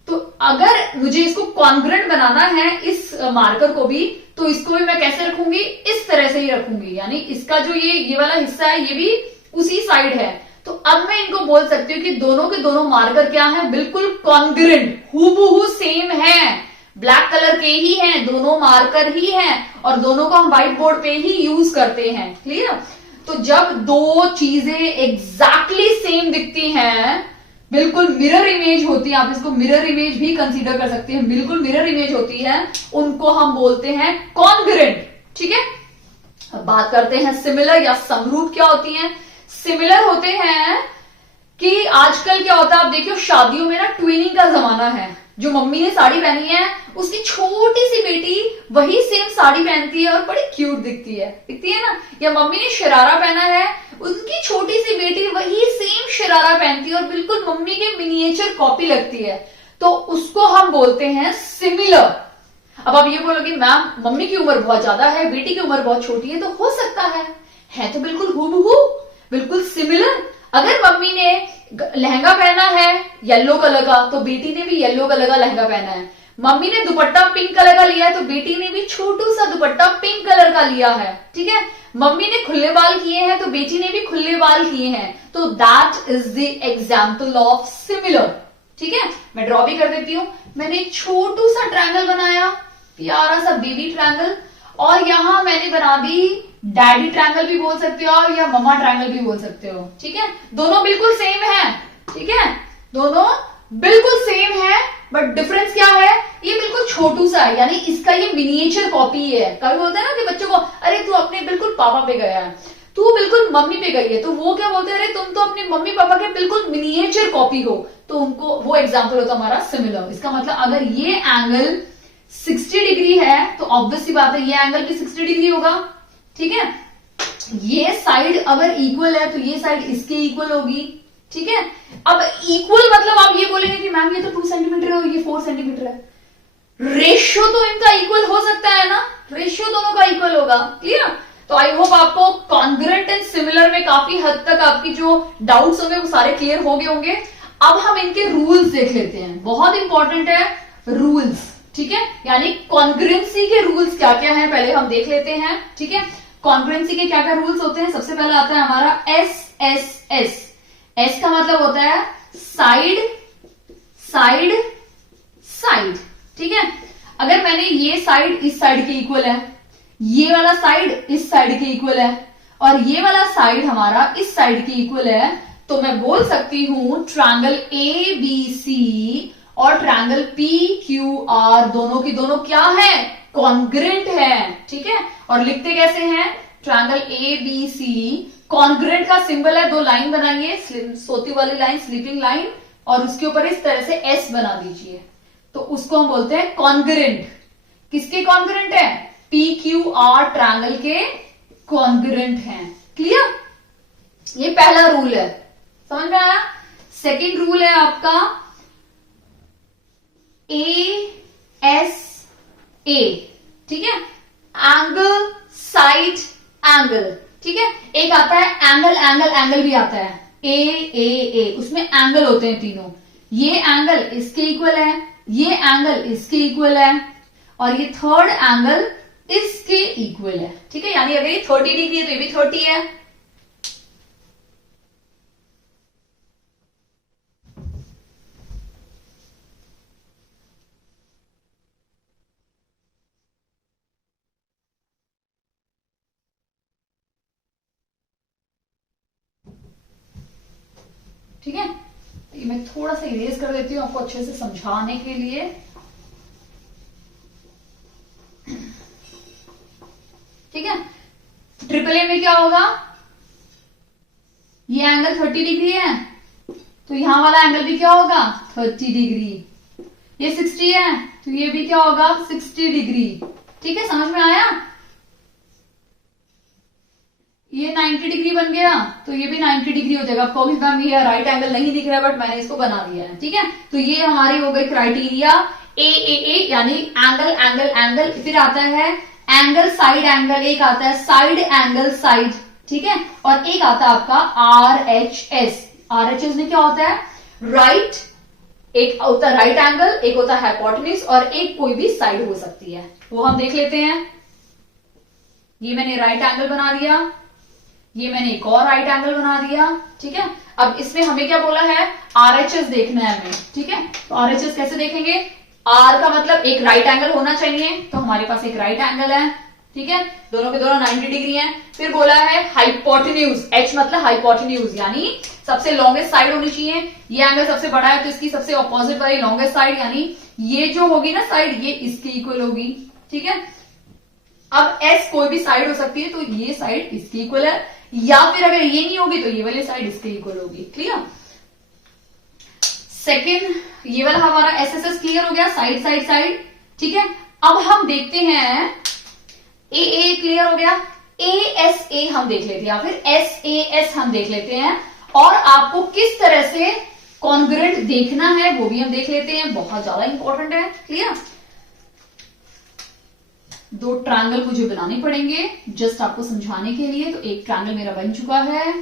तो अगर मुझे इसको कॉन्ग्रुएंट बनाना है इस मार्कर को भी, तो इसको भी मैं कैसे रखूंगी? इस तरह से ही रखूंगी, यानी इसका जो ये वाला हिस्सा है, ये भी उसी साइड है। तो अब मैं इनको बोल सकती हूँ कि दोनों के दोनों मार्कर क्या है? बिल्कुल कॉन्ग्रुएंट, हूबहू सेम है, ब्लैक कलर के ही हैं, दोनों मार्कर ही हैं, और दोनों को हम व्हाइट बोर्ड पे ही यूज करते हैं। क्लियर? तो जब 2 चीजें एग्जैक्टली सेम दिखती हैं, बिल्कुल मिरर इमेज होती है, आप इसको मिरर इमेज भी कंसीडर कर सकते हैं, बिल्कुल मिरर इमेज होती है, उनको हम बोलते हैं कॉन्ग्रुएंट। ठीक है, अब बात करते हैं सिमिलर या समरूप क्या होती हैं। सिमिलर होते हैं कि आजकल क्या होता है, आप देखियो शादियों में ना ट्विनिंग का जमाना है, जो मम्मी ने साड़ी पहनी है उसकी छोटी सी बेटी वही सेम साड़ी पहनती है और बड़ी क्यूट दिखती है ना। या मम्मी ने शरारा पहना है, उनकी छोटी सी बेटी वही सेम शरारा पहनती है और बिल्कुल मम्मी के मिनिएचर कॉपी लगती है, तो उसको हम बोलते हैं सिमिलर। अब आप ये बोलोगे मैम मम्मी की उम्र बहुत ज्यादा है, बेटी की उम्र बहुत छोटी है, तो हो सकता है तो बिल्कुल हूबहू, बिल्कुल सिमिलर। अगर मम्मी ने लहंगा पहना है येलो कलर का तो बेटी ने भी येलो कलर का लहंगा पहना है। मम्मी ने दुपट्टा पिंक कलर का लिया है तो बेटी ने भी छोटू सा दुपट्टा पिंक कलर का लिया है, ठीक है। मम्मी ने खुले बाल किए हैं तो बेटी ने भी खुले बाल किए हैं, तो that is the example of similar, ठीक है। मैं ड्रॉ भी कर देती हूं। मैंने एक छोटू सा ट्रायंगल बनाया, प्यारा सा बेबी ट्रायंगल, और यहां मैंने बना दी डैडी ट्रायंगल भी बोल सकते हो या ममा ट्रायंगल भी बोल सकते हो, ठीक है। दोनों बिल्कुल सेम है, ठीक है, दोनों बिल्कुल सेम है, बट डिफरेंस क्या है, ये बिल्कुल छोटू सा है, यानी इसका ये मिनिएचर कॉपी है। कभी बोलते हैं ना कि बच्चों को अरे तू अपने बिल्कुल पापा पे गया है, तू बिल्कुल मम्मी पे गई है, तो वो क्या बोलते हैं अरे तुम तो अपने मम्मी पापा के बिल्कुल मिनिएचर कॉपी हो, तो उनको वो एग्जाम्पल होता हमारा सिमिलर। इसका मतलब अगर ये एंगल 60 डिग्री है तो ऑब्वियसली बात है ये एंगल भी 60 डिग्री होगा, ठीक है। ये साइड अगर इक्वल है तो ये साइड इसके इक्वल होगी, ठीक है। अब इक्वल मतलब आप ये बोलेंगे कि मैम ये तो 2 सेंटीमीटर है और ये 4 सेंटीमीटर है, रेशियो तो इनका इक्वल हो सकता है ना, रेशियो दोनों का इक्वल होगा, क्लियर। तो आई होप आपको कॉन्ग्रुएंट एंड सिमिलर में काफी हद तक आपकी जो डाउट्स होंगे वो सारे क्लियर हो गए होंगे। अब हम इनके रूल्स देख लेते हैं, बहुत इंपॉर्टेंट है रूल्स, ठीक है। यानी कॉन्ग्रुएंसी के रूल्स क्या क्या हैं पहले हम देख लेते हैं, ठीक है। कॉन्ग्रुएंसी के क्या क्या रूल्स होते हैं, सबसे पहला आता है हमारा एस। एस का मतलब होता है साइड साइड साइड, ठीक है। अगर मैंने ये साइड इस साइड के इक्वल है, ये वाला साइड इस साइड के इक्वल है, और ये वाला साइड हमारा इस साइड के इक्वल है, तो मैं बोल सकती हूं ट्रायंगल ए बी सी और ट्रायंगल पी क्यू आर दोनों की दोनों क्या है, कॉन्ग्रुएंट है, ठीक है। और लिखते कैसे हैं, triangle A B C, congruent का सिंबल है, 2 लाइन बनाइए, सोती वाली लाइन, स्लीपिंग लाइन, और उसके ऊपर इस तरह से एस बना दीजिए, तो उसको हम बोलते हैं कॉन्ग्रुएंट। किसके कॉन्ग्रुएंट है, पी क्यू आर ट्रायंगल के कॉन्ग्रुएंट हैं, क्लियर। ये पहला रूल है, समझ में आया। सेकेंड रूल है आपका ए एस ए, ठीक है, एंगल साइड एंगल, ठीक है। एक आता है एंगल एंगल एंगल भी आता है, ए, उसमें एंगल होते हैं तीनों, ये एंगल इसके इक्वल है, ये एंगल इसके इक्वल है, और ये थर्ड एंगल इसके इक्वल है, ठीक है। यानी अगर ये 30 डिग्री है तो ये भी 30 है, ठीक है। ये मैं थोड़ा सा इरेज कर देती हूँ आपको अच्छे से समझाने के लिए, ठीक है। ट्रिपल ए में क्या होगा, ये एंगल 30 डिग्री है तो यहां वाला एंगल भी क्या होगा 30 डिग्री, ये 60 है तो ये भी क्या होगा 60 डिग्री, ठीक है। समझ में आया। ये 90 डिग्री बन गया तो ये भी 90 डिग्री हो जाएगा। आपको मैम ये राइट एंगल नहीं दिख रहा है बट मैंने इसको बना दिया है, ठीक है। तो ये हमारी हो गई क्राइटेरिया ए यानी एंगल एंगल एंगल। फिर आता है एंगल साइड एंगल, एक आता है साइड एंगल साइड, ठीक है। और एक आता है आपका RHS। RHS में क्या होता है, राइट, एक होता है राइट एंगल, एक होता है हाइपोटेन्यूज, और एक कोई भी साइड हो सकती है, वो हम देख लेते हैं। ये मैंने राइट एंगल बना दिया, ये मैंने एक और राइट एंगल बना दिया, ठीक है। अब इसमें हमें क्या बोला है, RHS देखना है हमें, ठीक है। तो RHS कैसे देखेंगे, R का मतलब एक राइट एंगल होना चाहिए, तो हमारे पास एक राइट एंगल है, ठीक है, दोनों के दोनों 90 डिग्री हैं। फिर बोला है हाइपोटेन्यूज, H मतलब हाइपोटेन्यूज यानी सबसे लॉन्गेस्ट साइड होनी चाहिए। ये एंगल सबसे बड़ा है तो इसकी सबसे ऑपोजिट वाली लॉन्गेस्ट साइड, यानी ये जो होगी ना साइड, ये इसके इक्वल होगी, ठीक है। अब S कोई भी साइड हो सकती है, तो ये साइड इसके इक्वल है, या फिर अगर ये नहीं होगी तो ये वाली साइड इसके इक्वल होगी, क्लियर। सेकेंड ये वाला हमारा एसएसएस क्लियर हो गया, साइड साइड साइड, ठीक है। अब हम देखते हैं ए क्लियर हो गया, ए हम देख लेते हैं या फिर एस हम देख लेते हैं, और आपको किस तरह से कॉन्ग्रुएंट देखना है वो भी हम देख लेते हैं, बहुत ज्यादा इंपॉर्टेंट है। क्लियर, दो ट्रायंगल मुझे बनाने पड़ेंगे जस्ट आपको समझाने के लिए। तो एक ट्रायंगल मेरा बन चुका है,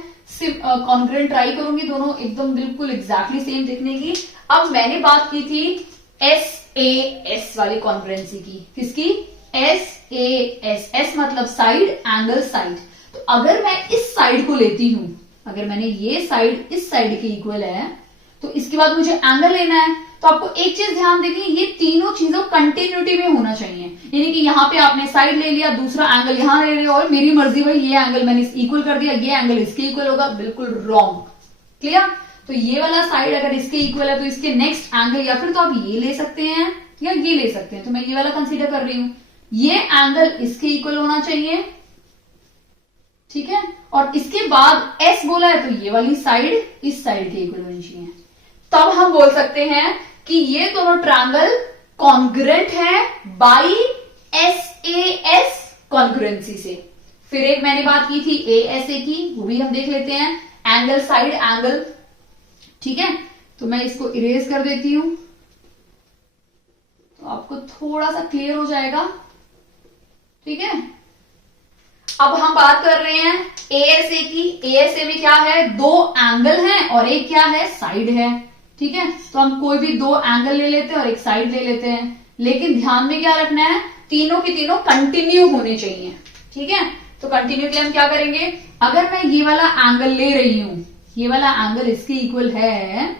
कॉन्ग्रुएंट ट्राई करूंगी दोनों एकदम बिल्कुल एग्जैक्टली सेम दिखने की। अब मैंने बात की थी एस वाली कॉन्ग्रुएंसी की, किसकी? एस मतलब साइड, एंगल साइड। तो अगर मैं इस साइड को लेती हूं, अगर मैंने ये साइड इस साइड के इक्वल है, तो इसके बाद मुझे एंगल लेना है। तो आपको एक चीज ध्यान देनी, ये तीनों चीजों कंटिन्यूटी में होना चाहिए, यानी कि यहाँ पे आपने साइड ले लिया, दूसरा एंगल यहां ले लिया, और मेरी मर्जी भाई ये एंगल मैंने इक्वल कर दिया, ये एंगल इसके इक्वल होगा, बिल्कुल रॉन्ग। क्लियर? तो ये वाला साइड अगर इसके इक्वल है तो इसके नेक्स्ट एंगल या फिर तो आप ये ले सकते हैं या ये ले सकते हैं। तो मैं ये वाला कंसीडर कर रही हूं, ये एंगल इसके इक्वल होना चाहिए, ठीक है। और इसके बाद एस बोला है तो ये वाली साइड इस साइड के इक्वल होनी चाहिए। तब हम बोल सकते हैं कि ये दोनों ट्रायंगल कॉन्ग्रुएंट है बाई एस कॉन्ग्रुएंसी से। फिर एक मैंने बात की थी ए की, वो भी हम देख लेते हैं, एंगल साइड एंगल, ठीक है। तो मैं इसको इरेज कर देती हूं तो आपको थोड़ा सा क्लियर हो जाएगा, ठीक है। अब हम बात कर रहे हैं एएसए की। एएसए में क्या है? दो एंगल हैं और एक क्या है? साइड है, ठीक है। तो हम कोई भी दो एंगल ले लेते हैं और एक साइड ले लेते हैं, लेकिन ध्यान में क्या रखना है? तीनों की तीनों कंटिन्यू होने चाहिए, ठीक है। तो कंटिन्यू के लिए हम क्या करेंगे? अगर मैं ये वाला एंगल ले रही हूं, ये वाला एंगल इसके इक्वल है,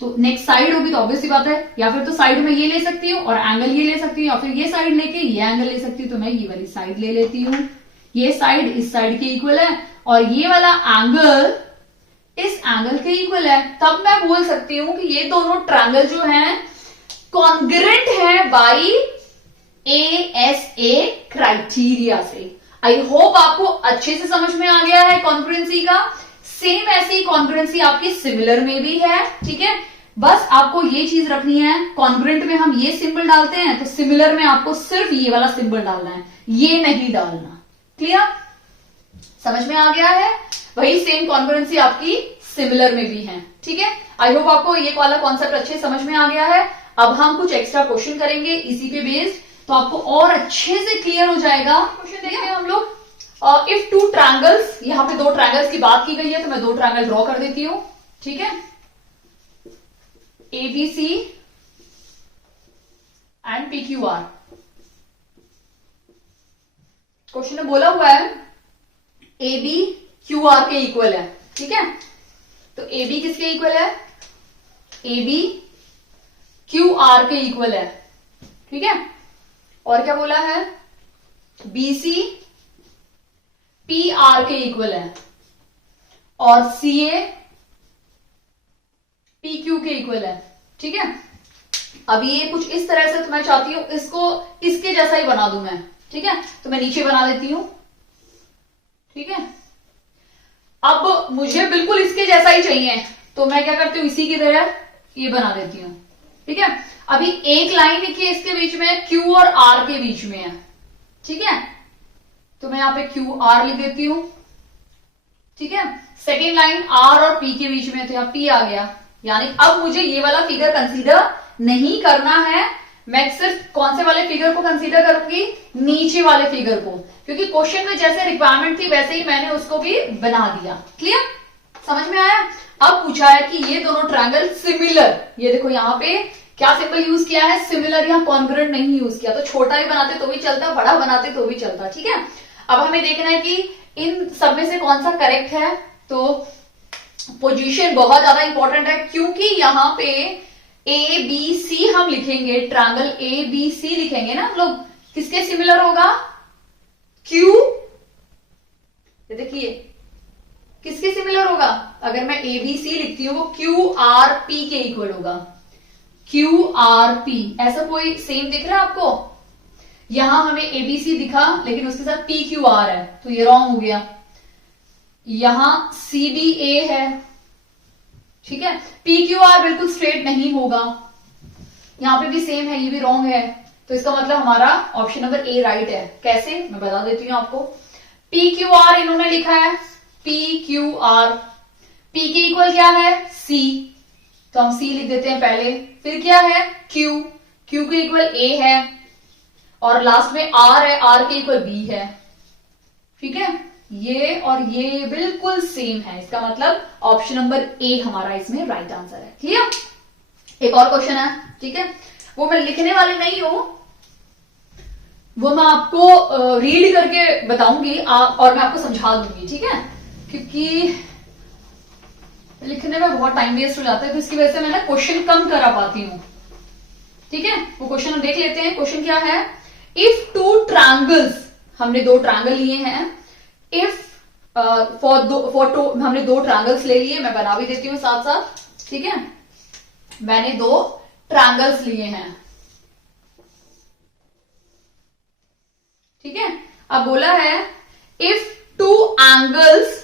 तो नेक्स्ट साइड होगी तो ऑब्वियसली बात है, या फिर तो साइड में ये ले सकती हूँ और एंगल ये ले सकती हूँ, या फिर ये साइड लेके ये एंगल ले सकती हूँ। तो मैं ये वाली साइड ले लेती हूँ, ये साइड इस साइड के इक्वल है और ये वाला एंगल इस एंगल के इक्वल है। तब मैं बोल सकती हूं कि ये दोनों ट्रायंगल जो हैं कॉन्ग्रुएंट है बाई एएसए क्राइटेरिया से। आई होप आपको अच्छे से समझ में आ गया है कॉन्ग्रुएंसी का। सेम ऐसी कॉन्ग्रुएंसी आपकी सिमिलर में भी है, ठीक है। बस आपको ये चीज रखनी है, कॉन्ग्रुएंट में हम ये सिंबल डालते हैं तो सिमिलर में आपको सिर्फ ये वाला सिंबल डालना है, ये नहीं डालना। क्लियर? समझ में आ गया है? वही सेम कॉन्ग्रुएंसी आपकी सिमिलर में भी है, ठीक है। आई होप आपको ये वाला कॉन्सेप्ट अच्छे समझ में आ गया है। अब हम कुछ एक्स्ट्रा क्वेश्चन करेंगे इसी पे बेस्ड, तो आपको और अच्छे से क्लियर हो जाएगा। क्वेश्चन देखते हैं हम लोग। इफ टू ट्रायंगल्स, यहां पे दो ट्रायंगल्स की बात की गई है तो मैं दो ट्रायंगल ड्रॉ कर देती हूं, ठीक है। ABC and PQR. क्वेश्चन में बोला हुआ है ए बी क्यू आर के इक्वल है, ठीक है। तो ए बी किसके इक्वल है? ए बी क्यू आर के इक्वल है, ठीक है। और क्या बोला है? बी सी पी आर के इक्वल है और सी ए पी क्यू के इक्वल है, ठीक है। अब ये कुछ इस तरह से तो मैं चाहती हूं इसको इसके जैसा ही बना दूं मैं, ठीक है। तो मैं नीचे बना देती हूं, ठीक है। अब मुझे बिल्कुल इसके जैसा ही चाहिए तो मैं क्या करती हूं, इसी की तरह ये बना देती हूं, ठीक है। अभी एक लाइन लिखी है इसके बीच में, क्यू और आर के बीच में है, ठीक है। तो मैं यहां पे क्यू आर लिख देती हूं, ठीक है। सेकेंड लाइन आर और पी के बीच में, तो यहां पी आ गया। यानी अब मुझे ये वाला फिगर कंसीडर नहीं करना है, मैं सिर्फ कौन से वाले फिगर को कंसीडर करूंगी? नीचे वाले फिगर को, क्योंकि क्वेश्चन में जैसे रिक्वायरमेंट थी वैसे ही मैंने उसको भी बना दिया। क्लियर? समझ में आया? अब पूछा है कि ये दोनों ट्रायंगल सिमिलर, ये देखो यहाँ पे क्या सिंबल यूज किया है? सिमिलर, यहाँ कॉन्ग्रुएंट नहीं यूज किया। तो छोटा भी बनाते तो भी चलता, बड़ा बनाते तो भी चलता, ठीक है। अब हमें देखना है कि इन सब में से कौन सा करेक्ट है। तो पोजीशन बहुत ज्यादा इंपॉर्टेंट है, क्योंकि यहाँ पे ए बी सी हम लिखेंगे, ट्रायंगल ए बी सी लिखेंगे ना हम लोग, किसके सिमिलर होगा? क्यू, देखिए किसके सिमिलर होगा? अगर मैं ए बी सी लिखती हूं वो क्यू आर पी के इक्वल होगा, क्यू आर पी। ऐसा कोई सेम दिख रहा है आपको? यहां हमें एबीसी दिखा लेकिन उसके साथ पी क्यू आर है तो ये रॉन्ग हो गया। यहां सी बी ए है, ठीक है। पी क्यू आर बिल्कुल स्ट्रेट नहीं होगा, यहां पे भी सेम है, ये भी रॉन्ग है, तो इसका मतलब हमारा ऑप्शन नंबर ए राइट है। कैसे, मैं बता देती हूं आपको। पी क्यू आर इन्होंने लिखा है, पी क्यू आर, पी के इक्वल क्या है, सी, तो हम सी लिख देते हैं पहले, फिर क्या है क्यू, क्यू के इक्वल ए है, और लास्ट में आर है, आर के इक्वल बी है। ठीक है, ये और ये बिल्कुल सेम है, इसका मतलब ऑप्शन नंबर ए हमारा इसमें राइट आंसर है। क्लियर। एक और क्वेश्चन है, ठीक है, वो मैं लिखने वाली नहीं हूं, वो मैं आपको रीड करके बताऊंगी और मैं आपको समझा दूंगी, ठीक है, क्योंकि लिखने में बहुत टाइम वेस्ट हो जाता है, तो इसकी वजह से मैं ना क्वेश्चन कम करा पाती हूं। ठीक है, वो क्वेश्चन हम देख लेते हैं। क्वेश्चन क्या है, इफ टू ट्रायंगल्स, हमने दो ट्रायंगल लिए हैं, इफ हमने दो ट्रायंगल्स ले लिए, मैं बना भी देती हूं साथ साथ। ठीक है, मैंने दो ट्रायंगल्स लिए हैं। ठीक है, अब बोला है if two angles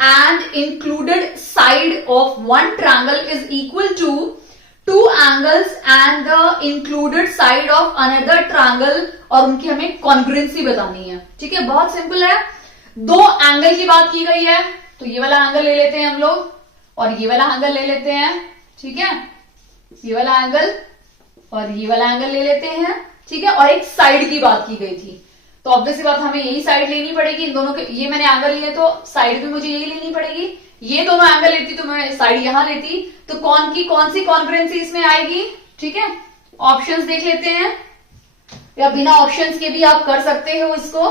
and included side of one triangle is equal to two angles and the included side of another triangle, और उनकी हमें कॉन्ग्रुएंसी बतानी है। ठीक है, बहुत सिंपल है, दो एंगल की बात की गई है, तो ये वाला एंगल ले लेते हैं हम लोग और ये वाला एंगल ले लेते हैं। ठीक है, ये वाला एंगल और ये वाला एंगल ले लेते हैं। ठीक है, और एक साइड की बात की गई थी, तो ऑब्वियस बात हमें यही साइड लेनी पड़ेगी। इन दोनों के, ये मैंने एंगल लिया तो साइड भी मुझे यही लेनी पड़ेगी। ये दोनों एंगल लेती तो मैं साइड यहां लेती, तो कौन सी कॉन्ग्रुएंसी इसमें आएगी। ठीक है, ऑप्शंस देख लेते हैं, या बिना ऑप्शंस के भी आप कर सकते हो इसको।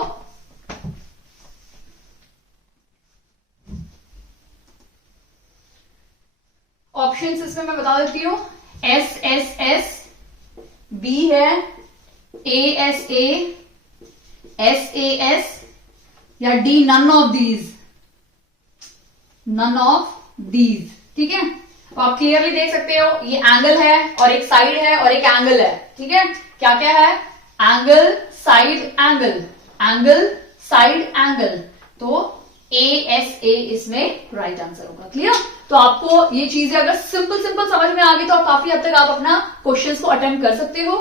ऑप्शंस इसमें मैं बता देती हूं, एस एस एस, बी है A S A, S A S, या D none of these, none of these. ठीक है, तो आप क्लियरली देख सकते हो, ये एंगल है और एक साइड है और एक एंगल है। ठीक है, क्या क्या है, angle side angle, angle side angle, तो ए एस ए इसमें राइट आंसर होगा। क्लियर। तो आपको ये चीजें अगर सिंपल समझ में आ गई तो आप काफी हद तक आप अपना क्वेश्चंस को अटेम्प्ट कर सकते हो।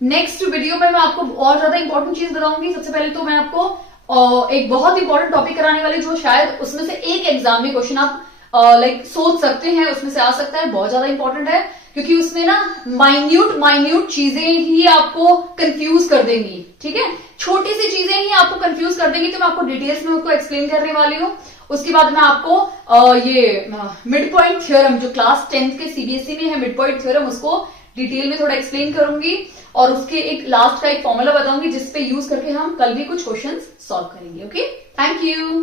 नेक्स्ट वीडियो में मैं आपको और ज्यादा इंपॉर्टेंट चीज बताऊंगी। सबसे पहले तो मैं आपको एक बहुत इंपॉर्टेंट टॉपिक कराने वाली, जो शायद उसमें से एक एग्जाम में क्वेश्चन आप सोच सकते हैं, उसमें से आ सकता है, बहुत ज्यादा इंपॉर्टेंट है, क्योंकि उसमें ना माइन्यूट चीजें ही आपको कंफ्यूज कर देंगी। ठीक है, छोटी सी चीजें ही आपको कंफ्यूज कर देंगी, तो मैं आपको डिटेल्स में उसको एक्सप्लेन करने वाली हूँ। उसके बाद मैं आपको ये मिड पॉइंट थ्योरम, जो क्लास 10th के सीबीएसई में है मिड पॉइंट थ्योरम, उसको डिटेल में थोड़ा एक्सप्लेन करूंगी, और उसके एक लास्ट का एक फॉर्मूला बताऊंगी, जिसपे यूज करके हम कल भी कुछ क्वेश्चंस सॉल्व करेंगे। Okay, thank you.